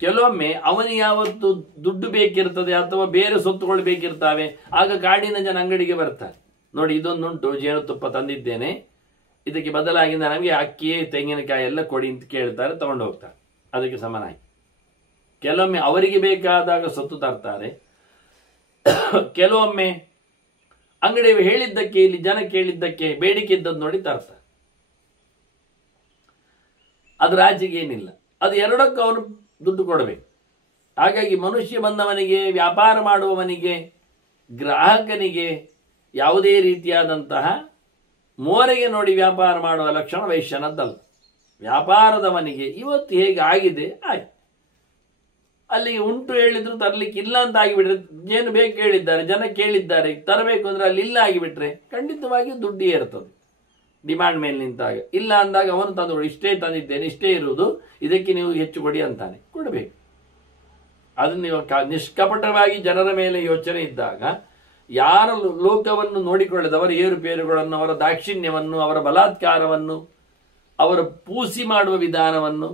ಕೆಲವೊಮ್ಮೆ ಅವನಿಗೆ ಯಾವತ್ತು ದುಡ್ಡು ಬೇಕಿರ್ತದೆ ಅಥವಾ ಬೇರೆ ಸೊತ್ತುಗಳು ಬೇಕಿರ್ತಾವೆ, ಆಗ ಕಾಡಿನ ಜನ ಅಂಗಡಿಗೆ ಬರ್ತಾರೆ. ನೋಡಿ ಇದೊಂದುಂಟು, ಜೇನುತುಪ್ಪ ತಂದಿದ್ದೇನೆ, ಇದಕ್ಕೆ ಬದಲಾಗಿ ನಮಗೆ ಅಕ್ಕಿ ತೆಂಗಿನಕಾಯಿ ಎಲ್ಲ ಕೊಡಿ ಅಂತ ಕೇಳ್ತಾರೆ, ತಗೊಂಡು ಹೋಗ್ತಾರೆ. ಅದಕ್ಕೆ ಸಮನಾಗಿ ಕೆಲವೊಮ್ಮೆ ಅವರಿಗೆ ಬೇಕಾದಾಗ ಸೊತ್ತು ತರ್ತಾರೆ, ಕೆಲವೊಮ್ಮೆ ಅಂಗಡಿ ಹೇಳಿದ್ದಕ್ಕೆ, ಇಲ್ಲಿ ಜನ ಕೇಳಿದ್ದಕ್ಕೆ, ಬೇಡಿಕೆ ಇದ್ದದ್ದು ನೋಡಿ ತರ್ತಾರೆ. ಅದ್ರ ಆಚೆಗೆ ಏನಿಲ್ಲ, ಅದು ಎರಡಕ್ಕೂ ಅವನು ದುಡ್ಡು ಕೊಡಬೇಕು. ಹಾಗಾಗಿ ಮನುಷ್ಯ ಬಂದವನಿಗೆ, ವ್ಯಾಪಾರ ಮಾಡುವವನಿಗೆ, ಗ್ರಾಹಕನಿಗೆ ಯಾವುದೇ ರೀತಿಯಾದಂತಹ ಮೋರೆಗೆ ನೋಡಿ ವ್ಯಾಪಾರ ಮಾಡುವ ಲಕ್ಷಣ ವೈಶ್ಯನದ್ದಲ್ಲ. ವ್ಯಾಪಾರದವನಿಗೆ ಇವತ್ತು ಹೇಗೆ ಆಗಿದೆ ಆಯ್ತು, ಅಲ್ಲಿಗೆ ಉಂಟು ಹೇಳಿದ್ರು ತರ್ಲಿಕ್ಕೆ ಇಲ್ಲ ಅಂತ ಆಗಿಬಿಟ್ರೆ, ಏನು ಬೇಕು ಹೇಳಿದ್ದಾರೆ, ಜನ ಕೇಳಿದ್ದಾರೆ, ತರಬೇಕು ಅಂದ್ರೆ ಅಲ್ಲಿ ಇಲ್ಲ ಆಗಿಬಿಟ್ರೆ ಖಂಡಿತವಾಗಿಯೂ ದುಡ್ಡು ಏರ್ತದೆ ಡಿಮ್ಯಾಂಡ್ ಮೇಲೆ ನಿಂತಾಗ. ಇಲ್ಲ ಅಂದಾಗ ಅವನು ತಂದು ಇಷ್ಟೇ ತಂದಿದ್ದೇನೆ, ಇಷ್ಟೇ ಇರುವುದು, ಇದಕ್ಕೆ ನೀವು ಹೆಚ್ಚು ಕೊಡಿ ಅಂತಾನೆ, ಕೊಡಬೇಕು. ಅದನ್ನು ನೀವು ನಿಷ್ಕಪಟವಾಗಿ ಜನರ ಮೇಲೆ ಯೋಚನೆ ಇದ್ದಾಗ, ಯಾರ ಲೋಕವನ್ನು ನೋಡಿಕೊಳ್ಳದೆ ಅವರ ಏರುಪೇರುಗಳನ್ನು, ಅವರ ದಾಕ್ಷಿಣ್ಯವನ್ನು, ಅವರ ಬಲಾತ್ಕಾರವನ್ನು, ಅವರ ಪೂಸಿ ಮಾಡುವ ವಿಧಾನವನ್ನು,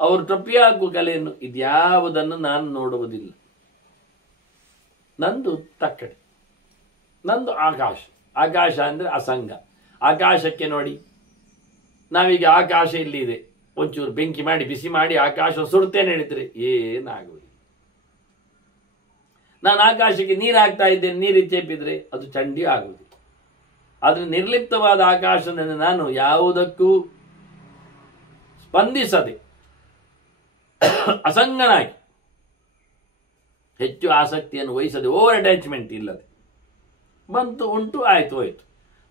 ಅವರು ಟೊಪ್ಪಿ ಹಾಕುವ ಕಲೆಯನ್ನು, ಇದ್ಯಾವುದನ್ನು ನಾನು ನೋಡುವುದಿಲ್ಲ. ನಂದು ತಕ್ಕಡಿ, ನಂದು ಆಕಾಶ. ಆಕಾಶ ಅಂದ್ರೆ ಅಸಂಗ. ಆಕಾಶಕ್ಕೆ ನೋಡಿ, ನಾವೀಗ ಆಕಾಶ ಇಲ್ಲಿ ಇದೆ, ಒಂಚೂರು ಬೆಂಕಿ ಮಾಡಿ ಬಿಸಿ ಮಾಡಿ ಆಕಾಶ ಸುಡ್ತೇನೆ ಹೇಳಿದ್ರೆ ಏನಾಗುವುದಿಲ್ಲ. ನಾನು ಆಕಾಶಕ್ಕೆ ನೀರು ಹಾಕ್ತಾ ಇದ್ದೇನೆ, ನೀರು ಚೆಪ್ಪಿದ್ರೆ ಅದು ಚಂಡಿ ಆಗುವುದಿಲ್ಲ. ಆದ್ರೆ ನಿರ್ಲಿಪ್ತವಾದ ಆಕಾಶದಿಂದ ನಾನು ಯಾವುದಕ್ಕೂ ಸ್ಪಂದಿಸದೆ ಅಸಂಗನಾಗಿ, ಹೆಚ್ಚು ಆಸಕ್ತಿಯನ್ನು ವಹಿಸದೆ, ಓವರ್ ಅಟ್ಯಾಚ್ಮೆಂಟ್ ಇಲ್ಲದೆ, ಬಂತು ಉಂಟು ಆಯ್ತು ಹೋಯ್ತು,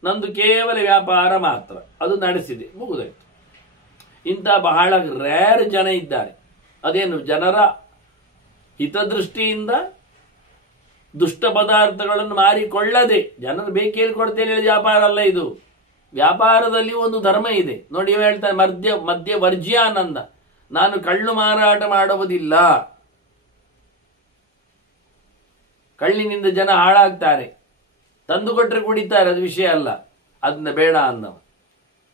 ನಂದು ಕೇವಲ ವ್ಯಾಪಾರ ಮಾತ್ರ, ಅದು ನಡೆಸಿದೆ, ಮುಗಿದೋಯ್ತು. ಇಂಥ ಬಹಳ ರೇರ್ ಜನ ಇದ್ದಾರೆ. ಅದೇನು, ಜನರ ಹಿತದೃಷ್ಟಿಯಿಂದ ದುಷ್ಟ ಪದಾರ್ಥಗಳನ್ನು ಮಾರಿಕೊಳ್ಳದೆ, ಜನರು ಬೇಕು ಹೇಳ್ಕೊಡ್ತೇನೆ ಹೇಳಿದ ವ್ಯಾಪಾರ ಅಲ್ಲ ಇದು. ವ್ಯಾಪಾರದಲ್ಲಿ ಒಂದು ಧರ್ಮ ಇದೆ ನೋಡಿ. ಹೇಳ್ತಾರೆ ಮದ್ಯ ವರ್ಜ್ಯಾನಂದ, ನಾನು ಕಳ್ಳು ಮಾರಾಟ ಮಾಡುವುದಿಲ್ಲ. ಕಳ್ಳಿನಿಂದ ಜನ ಹಾಳಾಗ್ತಾರೆ, ತಂದು ಕೊಟ್ಟರೆ ಕುಡಿತಾರೆ, ಅದು ವಿಷಯ ಅಲ್ಲ, ಅದನ್ನ ಬೇಡ ಅನ್ನವ.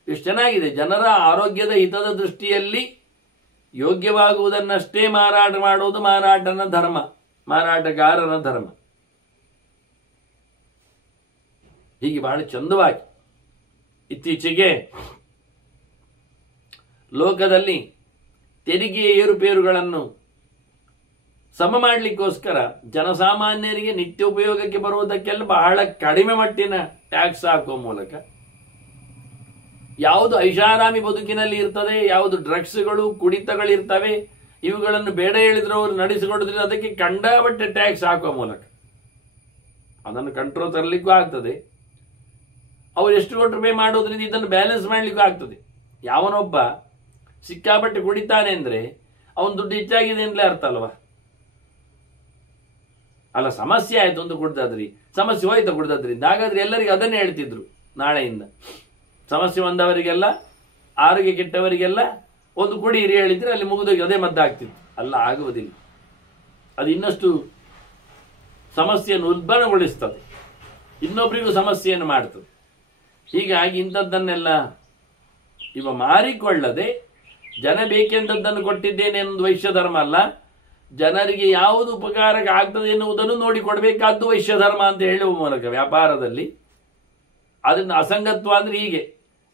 ಎಷ್ಟು ಚೆನ್ನಾಗಿದೆ. ಜನರ ಆರೋಗ್ಯದ ಹಿತದ ದೃಷ್ಟಿಯಲ್ಲಿ ಯೋಗ್ಯವಾಗುವುದನ್ನಷ್ಟೇ ಮಾರಾಟ ಮಾಡುವುದು ಮಾರಾಟನ ಧರ್ಮ, ಮಾರಾಟಗಾರನ ಧರ್ಮ. ಹೀಗೆ ಬಹಳ ಚಂದವಾಗಿ ಇತ್ತೀಚೆಗೆ ಲೋಕದಲ್ಲಿ ತೆರಿಗೆಯ ಏರುಪೇರುಗಳನ್ನು ಸಮ ಮಾಡಲಿಕ್ಕೋಸ್ಕರ ಜನಸಾಮಾನ್ಯರಿಗೆ ನಿತ್ಯ ಉಪಯೋಗಕ್ಕೆ ಬರುವುದಕ್ಕೆಲ್ಲ ಬಹಳ ಕಡಿಮೆ ಮಟ್ಟಿನ ಟ್ಯಾಕ್ಸ್ ಹಾಕುವ ಮೂಲಕ ಯಾವುದು ಐಷಾರಾಮಿ ಬದುಕಿನಲ್ಲಿ ಇರ್ತದೆ, ಯಾವುದು ಡ್ರಗ್ಸ್ಗಳು ಕುಡಿತಗಳಿರ್ತವೆ, ಇವುಗಳನ್ನು ಬೇಡ ಹೇಳಿದ್ರು ಅವರು ನಡೆಸಿಕೊಡುದ್ರೆ ಅದಕ್ಕೆ ಕಂಡಾಪಟ್ಟೆ ಟ್ಯಾಕ್ಸ್ ಹಾಕುವ ಮೂಲಕ ಅದನ್ನು ಕಂಟ್ರೋಲ್ ತರಲಿಕ್ಕೂ ಆಗ್ತದೆ. ಅವರು ಎಷ್ಟು ಕೊಟ್ಟರು ಪೇ ಮಾಡೋದ್ರಿಂದ ಇದನ್ನು ಬ್ಯಾಲೆನ್ಸ್ ಮಾಡಲಿಕ್ಕೂ ಆಗ್ತದೆ. ಯಾವನೊಬ್ಬ ಸಿಕ್ಕಾಪಟ್ಟೆ ಕುಡಿತಾನೆ ಅಂದ್ರೆ ಅವನ ದುಡ್ಡು ಹೆಚ್ಚಾಗಿದೆ ಅಂತಲೇ ಅರ್ಥ ಅಲ್ವಾ? ಅಲ್ಲ, ಸಮಸ್ಯೆ ಆಯ್ತು ಒಂದು ಕುಡ್ದಾದ್ರಿ, ಸಮಸ್ಯೆ ಹೋಯ್ತು ಕುಡ್ದಾದ್ರಿಂದ. ಹಾಗಾದ್ರೆ ಎಲ್ಲರಿಗೂ ಅದನ್ನೇ ಹೇಳ್ತಿದ್ರು ನಾಳೆಯಿಂದ. ಸಮಸ್ಯೆ ಬಂದವರಿಗೆಲ್ಲ, ಆರೋಗ್ಯ ಕೆಟ್ಟವರಿಗೆಲ್ಲ ಒಂದು ಕುಡಿಯಿರಿ ಹೇಳಿದ್ರೆ ಅಲ್ಲಿ ಮುಗಿದೋಗಿ ಅದೇ ಮದ್ದಾಗ್ತಿತ್ತು. ಅಲ್ಲ, ಆಗುವುದಿಲ್ಲ. ಅದು ಇನ್ನಷ್ಟು ಸಮಸ್ಯೆಯನ್ನು ಉಲ್ಬಣಗೊಳಿಸ್ತದೆ, ಇನ್ನೊಬ್ಬರಿಗೂ ಸಮಸ್ಯೆಯನ್ನು ಮಾಡ್ತದೆ. ಹೀಗಾಗಿ ಇಂಥದ್ದನ್ನೆಲ್ಲ ಇವ ಮಾರಿಕೊಳ್ಳದೆ, ಜನ ಬೇಕೆಂದದ್ದನ್ನು ಕೊಟ್ಟಿದ್ದೇನೆ ಎನ್ನುವುದು ವೈಶ್ಯ ಧರ್ಮ ಅಲ್ಲ, ಜನರಿಗೆ ಯಾವುದು ಉಪಕಾರಕ್ಕೆ ಆಗ್ತದೆ ಎನ್ನುವುದನ್ನು ನೋಡಿಕೊಡ್ಬೇಕಾದ್ದು ವೈಶ್ಯ ಧರ್ಮ ಅಂತ ಹೇಳುವ ಮೂಲಕ ವ್ಯಾಪಾರದಲ್ಲಿ ಅದನ್ನು ಅಸಂಗತ್ವ ಅಂದ್ರೆ ಹೀಗೆ.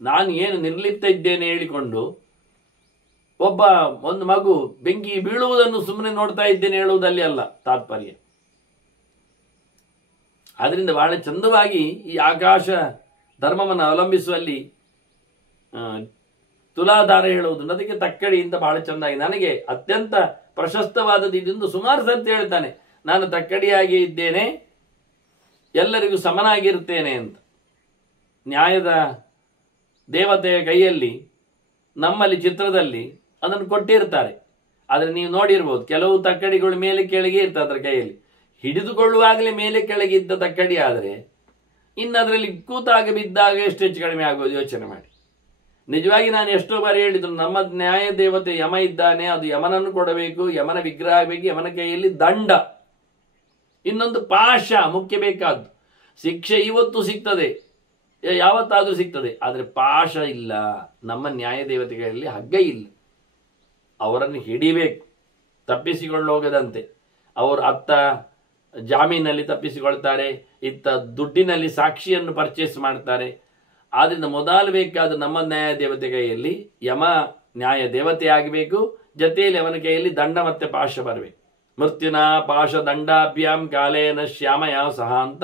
ನಾನು ಏನು ನಿರ್ಲಿಪ್ತ ಇದ್ದೇನೆ ಹೇಳಿಕೊಂಡು ಒಂದು ಮಗು ಬೆಂಕಿ ಬೀಳುವುದನ್ನು ಸುಮ್ಮನೆ ನೋಡ್ತಾ ಇದ್ದೇನೆ ಹೇಳುವುದಲ್ಲಿ ಅಲ್ಲ ತಾತ್ಪರ್ಯ. ಆದ್ರಿಂದ ಬಹಳ ಚಂದವಾಗಿ ಈ ಆಕಾಶ ಧರ್ಮವನ್ನು ಅವಲಂಬಿಸುವಲ್ಲಿ ತುಲಾಧಾರ ಹೇಳುವುದು, ಅದಕ್ಕೆ ತಕ್ಕಡಿಯಿಂದ ಬಹಳ ಚೆಂದಾಗಿ ನನಗೆ ಅತ್ಯಂತ ಪ್ರಶಸ್ತವಾದದ್ದು ಇದೆಂದು ಸುಮಾರು ಸರ್ತಿ ಹೇಳ್ತಾನೆ. ನಾನು ತಕ್ಕಡಿಯಾಗಿ ಇದ್ದೇನೆ, ಎಲ್ಲರಿಗೂ ಸಮನಾಗಿರ್ತೇನೆ ಅಂತ. ನ್ಯಾಯದ ದೇವತೆಯ ಕೈಯಲ್ಲಿ ನಮ್ಮಲ್ಲಿ ಚಿತ್ರದಲ್ಲಿ ಅದನ್ನು ಕೊಟ್ಟಿರ್ತಾರೆ. ಆದರೆ ನೀವು ನೋಡಿರ್ಬೋದು, ಕೆಲವು ತಕ್ಕಡಿಗಳು ಮೇಲೆ ಕೆಳಗೆ ಇರ್ತದೆ ಅದರ ಕೈಯಲ್ಲಿ. ಹಿಡಿದುಕೊಳ್ಳುವಾಗಲೇ ಮೇಲೆ ಕೆಳಗೆ ಇದ್ದ ತಕ್ಕಡಿ ಆದರೆ ಇನ್ನು ಅದರಲ್ಲಿ ಕೂತಾಗ ಬಿದ್ದಾಗ ಎಷ್ಟು ಹೆಚ್ಚು ಕಡಿಮೆ ಆಗೋದು ಯೋಚನೆ ಮಾಡಿ. ನಿಜವಾಗಿ ನಾನು ಎಷ್ಟೋ ಬಾರಿ ಹೇಳಿದ್ರು, ನಮ್ಮ ನ್ಯಾಯ ದೇವತೆ ಯಮ ಇದ್ದಾನೆ, ಅದು ಯಮನನ್ನು ಕೊಡಬೇಕು, ಯಮನ ವಿಗ್ರಹ ಆಗಬೇಕು, ಯಮನ ಕೈಯಲ್ಲಿ ದಂಡ, ಇನ್ನೊಂದು ಪಾಶ ಮುಖ್ಯ ಬೇಕಾದ್ದು. ಶಿಕ್ಷೆ ಇವತ್ತು ಸಿಗ್ತದೆ, ಯಾವತ್ತಾದ್ರೂ ಸಿಗ್ತದೆ, ಆದರೆ ಪಾಶ ಇಲ್ಲ. ನಮ್ಮ ನ್ಯಾಯ ದೇವತೆಗಳಲ್ಲಿ ಹಗ್ಗ ಇಲ್ಲ, ಅವರನ್ನು ಹಿಡಿಬೇಕು ತಪ್ಪಿಸಿಕೊಳ್ಳೋಗದಂತೆ. ಅವರು ಅತ್ತ ಜಾಮೀನಲ್ಲಿ ತಪ್ಪಿಸಿಕೊಳ್ತಾರೆ, ಇತ್ತ ದುಡ್ಡಿನಲ್ಲಿ ಸಾಕ್ಷಿಯನ್ನು ಪರ್ಚೇಸ್ ಮಾಡ್ತಾರೆ. ಆದ್ರಿಂದ ಮೊದಲು ಬೇಕಾದ ನಮ್ಮ ನ್ಯಾಯ ದೇವತೆ ಕೈಯಲ್ಲಿ ಯಮ ನ್ಯಾಯ ದೇವತೆ ಆಗಬೇಕು, ಜೊತೆಯಲ್ಲಿ ಅವನ ಕೈಯಲ್ಲಿ ದಂಡ ಮತ್ತೆ ಪಾಶ ಬರಬೇಕು. ಮೃತ್ಯುನಾ ಪಾಶ ದಂಡಾಭ್ಯಾಂ ಕಾಲೇನ ಶ್ಯಾಮಯ ಸಹ ಅಂತ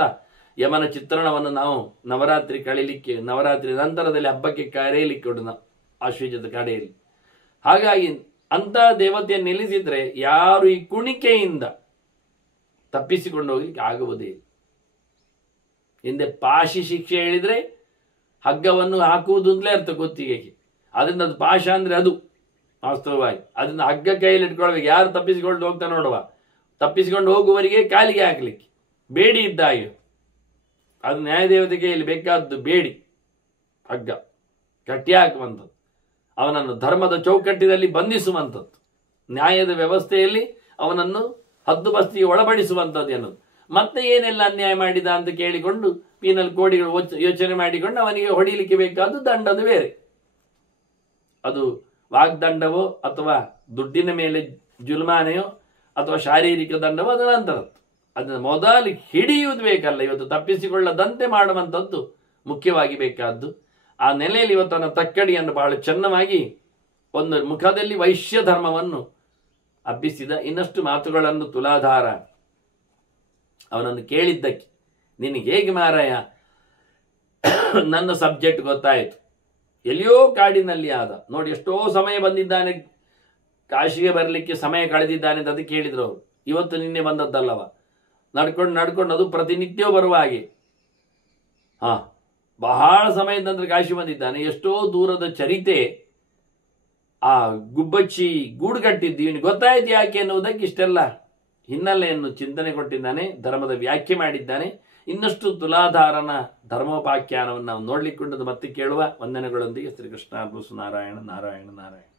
ಯಮನ ಚಿತ್ರಣವನ್ನು ನಾವು ನವರಾತ್ರಿ ಕಳೀಲಿಕ್ಕೆ, ನವರಾತ್ರಿ ನಂತರದಲ್ಲಿ ಹಬ್ಬಕ್ಕೆ ಕರೆಯಲಿಕ್ಕೆ ಕೊಡು ಆಶ್ವಜದ ಕಡೆಯಲ್ಲಿ. ಹಾಗಾಗಿ ಅಂತ ದೇವತೆಯನ್ನು ನಿಲ್ಲಿಸಿದ್ರೆ ಯಾರು ಈ ಕುಣಿಕೆಯಿಂದ ತಪ್ಪಿಸಿಕೊಂಡು ಹೋಗ್ಲಿಕ್ಕೆ ಆಗುವುದೇ ಇಲ್ಲ. ಹಿಂದೆ ಪಾಶಿ ಶಿಕ್ಷೆ ಹೇಳಿದ್ರೆ ಹಗ್ಗವನ್ನು ಹಾಕುವುದು ಅಂತಲೇ ಅರ್ಥ ಕುತ್ತಿಗೆಗೆ. ಅದರಿಂದ ಅದು ಪಾಶ ಅಂದ್ರೆ ಅದು ವಾಸ್ತವವಾಗಿ ಅದನ್ನ ಹಗ್ಗ ಕೈಯಲ್ಲಿ ಇಟ್ಕೊಳ್ಬೇಕು. ಯಾರು ತಪ್ಪಿಸಿಕೊಂಡು ಹೋಗ್ತಾ ನೋಡುವ, ತಪ್ಪಿಸಿಕೊಂಡು ಹೋಗುವವರಿಗೆ ಕಾಲಿಗೆ ಹಾಕ್ಲಿಕ್ಕೆ ಬೇಡಿ ಇದ್ದ ಹಾಗೆ. ಅದು ನ್ಯಾಯದೇವತೆ ಕೈಯಲ್ಲಿ ಬೇಕಾದ್ದು ಬೇಡಿ, ಹಗ್ಗ ಕಟ್ಟಿ ಹಾಕುವಂಥದ್ದು, ಅವನನ್ನು ಧರ್ಮದ ಚೌಕಟ್ಟಿನಲ್ಲಿ ಬಂಧಿಸುವಂಥದ್ದು, ನ್ಯಾಯದ ವ್ಯವಸ್ಥೆಯಲ್ಲಿ ಅವನನ್ನು ಹದ್ದುಬಸ್ತಿಗೆ ಒಳಪಡಿಸುವಂಥದ್ದು ಎನ್ನುವುದು. ಮತ್ತೆ ಏನೆಲ್ಲ ಅನ್ಯಾಯ ಮಾಡಿದ ಅಂತ ಕೇಳಿಕೊಂಡು ಪೀನಲ್ ಕೋಡಿಗಳು ಯೋಚನೆ ಮಾಡಿಕೊಂಡು ಅವನಿಗೆ ಹೊಡಿಲಿಕ್ಕೆ ಬೇಕಾದ್ದು ದಂಡದ ಬೇರೆ. ಅದು ವಾಗ್ದಂಡವೋ ಅಥವಾ ದುಡ್ಡಿನ ಮೇಲೆ ಜುಲ್ಮಾನೆಯೋ ಅಥವಾ ಶಾರೀರಿಕ ದಂಡವೋ ಅದರ ನಂತರದ್ದು. ಅದನ್ನು ಮೊದಲು ಹಿಡಿಯುವುದು ಬೇಕಲ್ಲ, ಇವತ್ತು ತಪ್ಪಿಸಿಕೊಳ್ಳದಂತೆ ಮಾಡುವಂಥದ್ದು ಮುಖ್ಯವಾಗಿ ಬೇಕಾದ್ದು. ಆ ನೆಲೆಯಲ್ಲಿ ಇವತ್ತನ ತಕ್ಕಡಿಯನ್ನು ಬಹಳ ಚೆನ್ನಾಗಿ ಒಂದು ಮುಖದಲ್ಲಿ ವೈಶ್ಯ ಧರ್ಮವನ್ನು ಹಬ್ಬಿಸಿದ. ಇನ್ನಷ್ಟು ಮಾತುಗಳನ್ನು ತುಲಾಧಾರ ಅವನನ್ನು ಕೇಳಿದ್ದಕ್ಕೆ, ನಿನಗೆ ಹೇಗೆ ಮಾರಾಯ ನನ್ನ ಸಬ್ಜೆಕ್ಟ್ ಗೊತ್ತಾಯಿತು, ಎಲ್ಲಿಯೋ ಕಾಡಿನಲ್ಲಿ ಆದ ನೋಡಿ, ಎಷ್ಟೋ ಸಮಯ ಬಂದಿದ್ದಾನೆ, ಕಾಶಿಗೆ ಬರಲಿಕ್ಕೆ ಸಮಯ ಕಳೆದಿದ್ದಾನೆ ಅಂತ ಅದಕ್ಕೆ ಕೇಳಿದ್ರು ಅವರು. ಇವತ್ತು ನಿನ್ನೆ ಬಂದದ್ದಲ್ಲವ, ನಡ್ಕೊಂಡು ಅದು ಪ್ರತಿನಿತ್ಯವೂ ಬರುವ ಹಾಗೆ. ಬಹಳ ಸಮಯದ ನಂತರ ಕಾಶಿ ಬಂದಿದ್ದಾನೆ, ಎಷ್ಟೋ ದೂರದ ಚರಿತೆ, ಆ ಗುಬ್ಬಚ್ಚಿ ಗೂಡು ಕಟ್ಟಿದ್ದು ಇವನಿಗೆ ಗೊತ್ತಾಯ್ತು ಯಾಕೆ ಎನ್ನುವುದಕ್ಕೆ ಇಷ್ಟೆಲ್ಲ ಹಿನ್ನೆಲೆಯನ್ನು ಚಿಂತನೆ ಕೊಟ್ಟಿದ್ದಾನೆ, ಧರ್ಮದ ವ್ಯಾಖ್ಯೆ ಮಾಡಿದ್ದಾನೆ. ಇನ್ನಷ್ಟು ತುಲಾಧಾರನ ಧರ್ಮೋಪಾಖ್ಯಾನವನ್ನು ನಾವು ನೋಡ್ಲಿಕ್ಕೆ ಮತ್ತೆ ಕೇಳುವ. ವಂದನೆಗಳೊಂದಿಗೆ ಶ್ರೀಕೃಷ್ಣ ಅರ್ಪಣಮಸ್ತು. ನಾರಾಯಣ ನಾರಾಯಣ ನಾರಾಯಣ.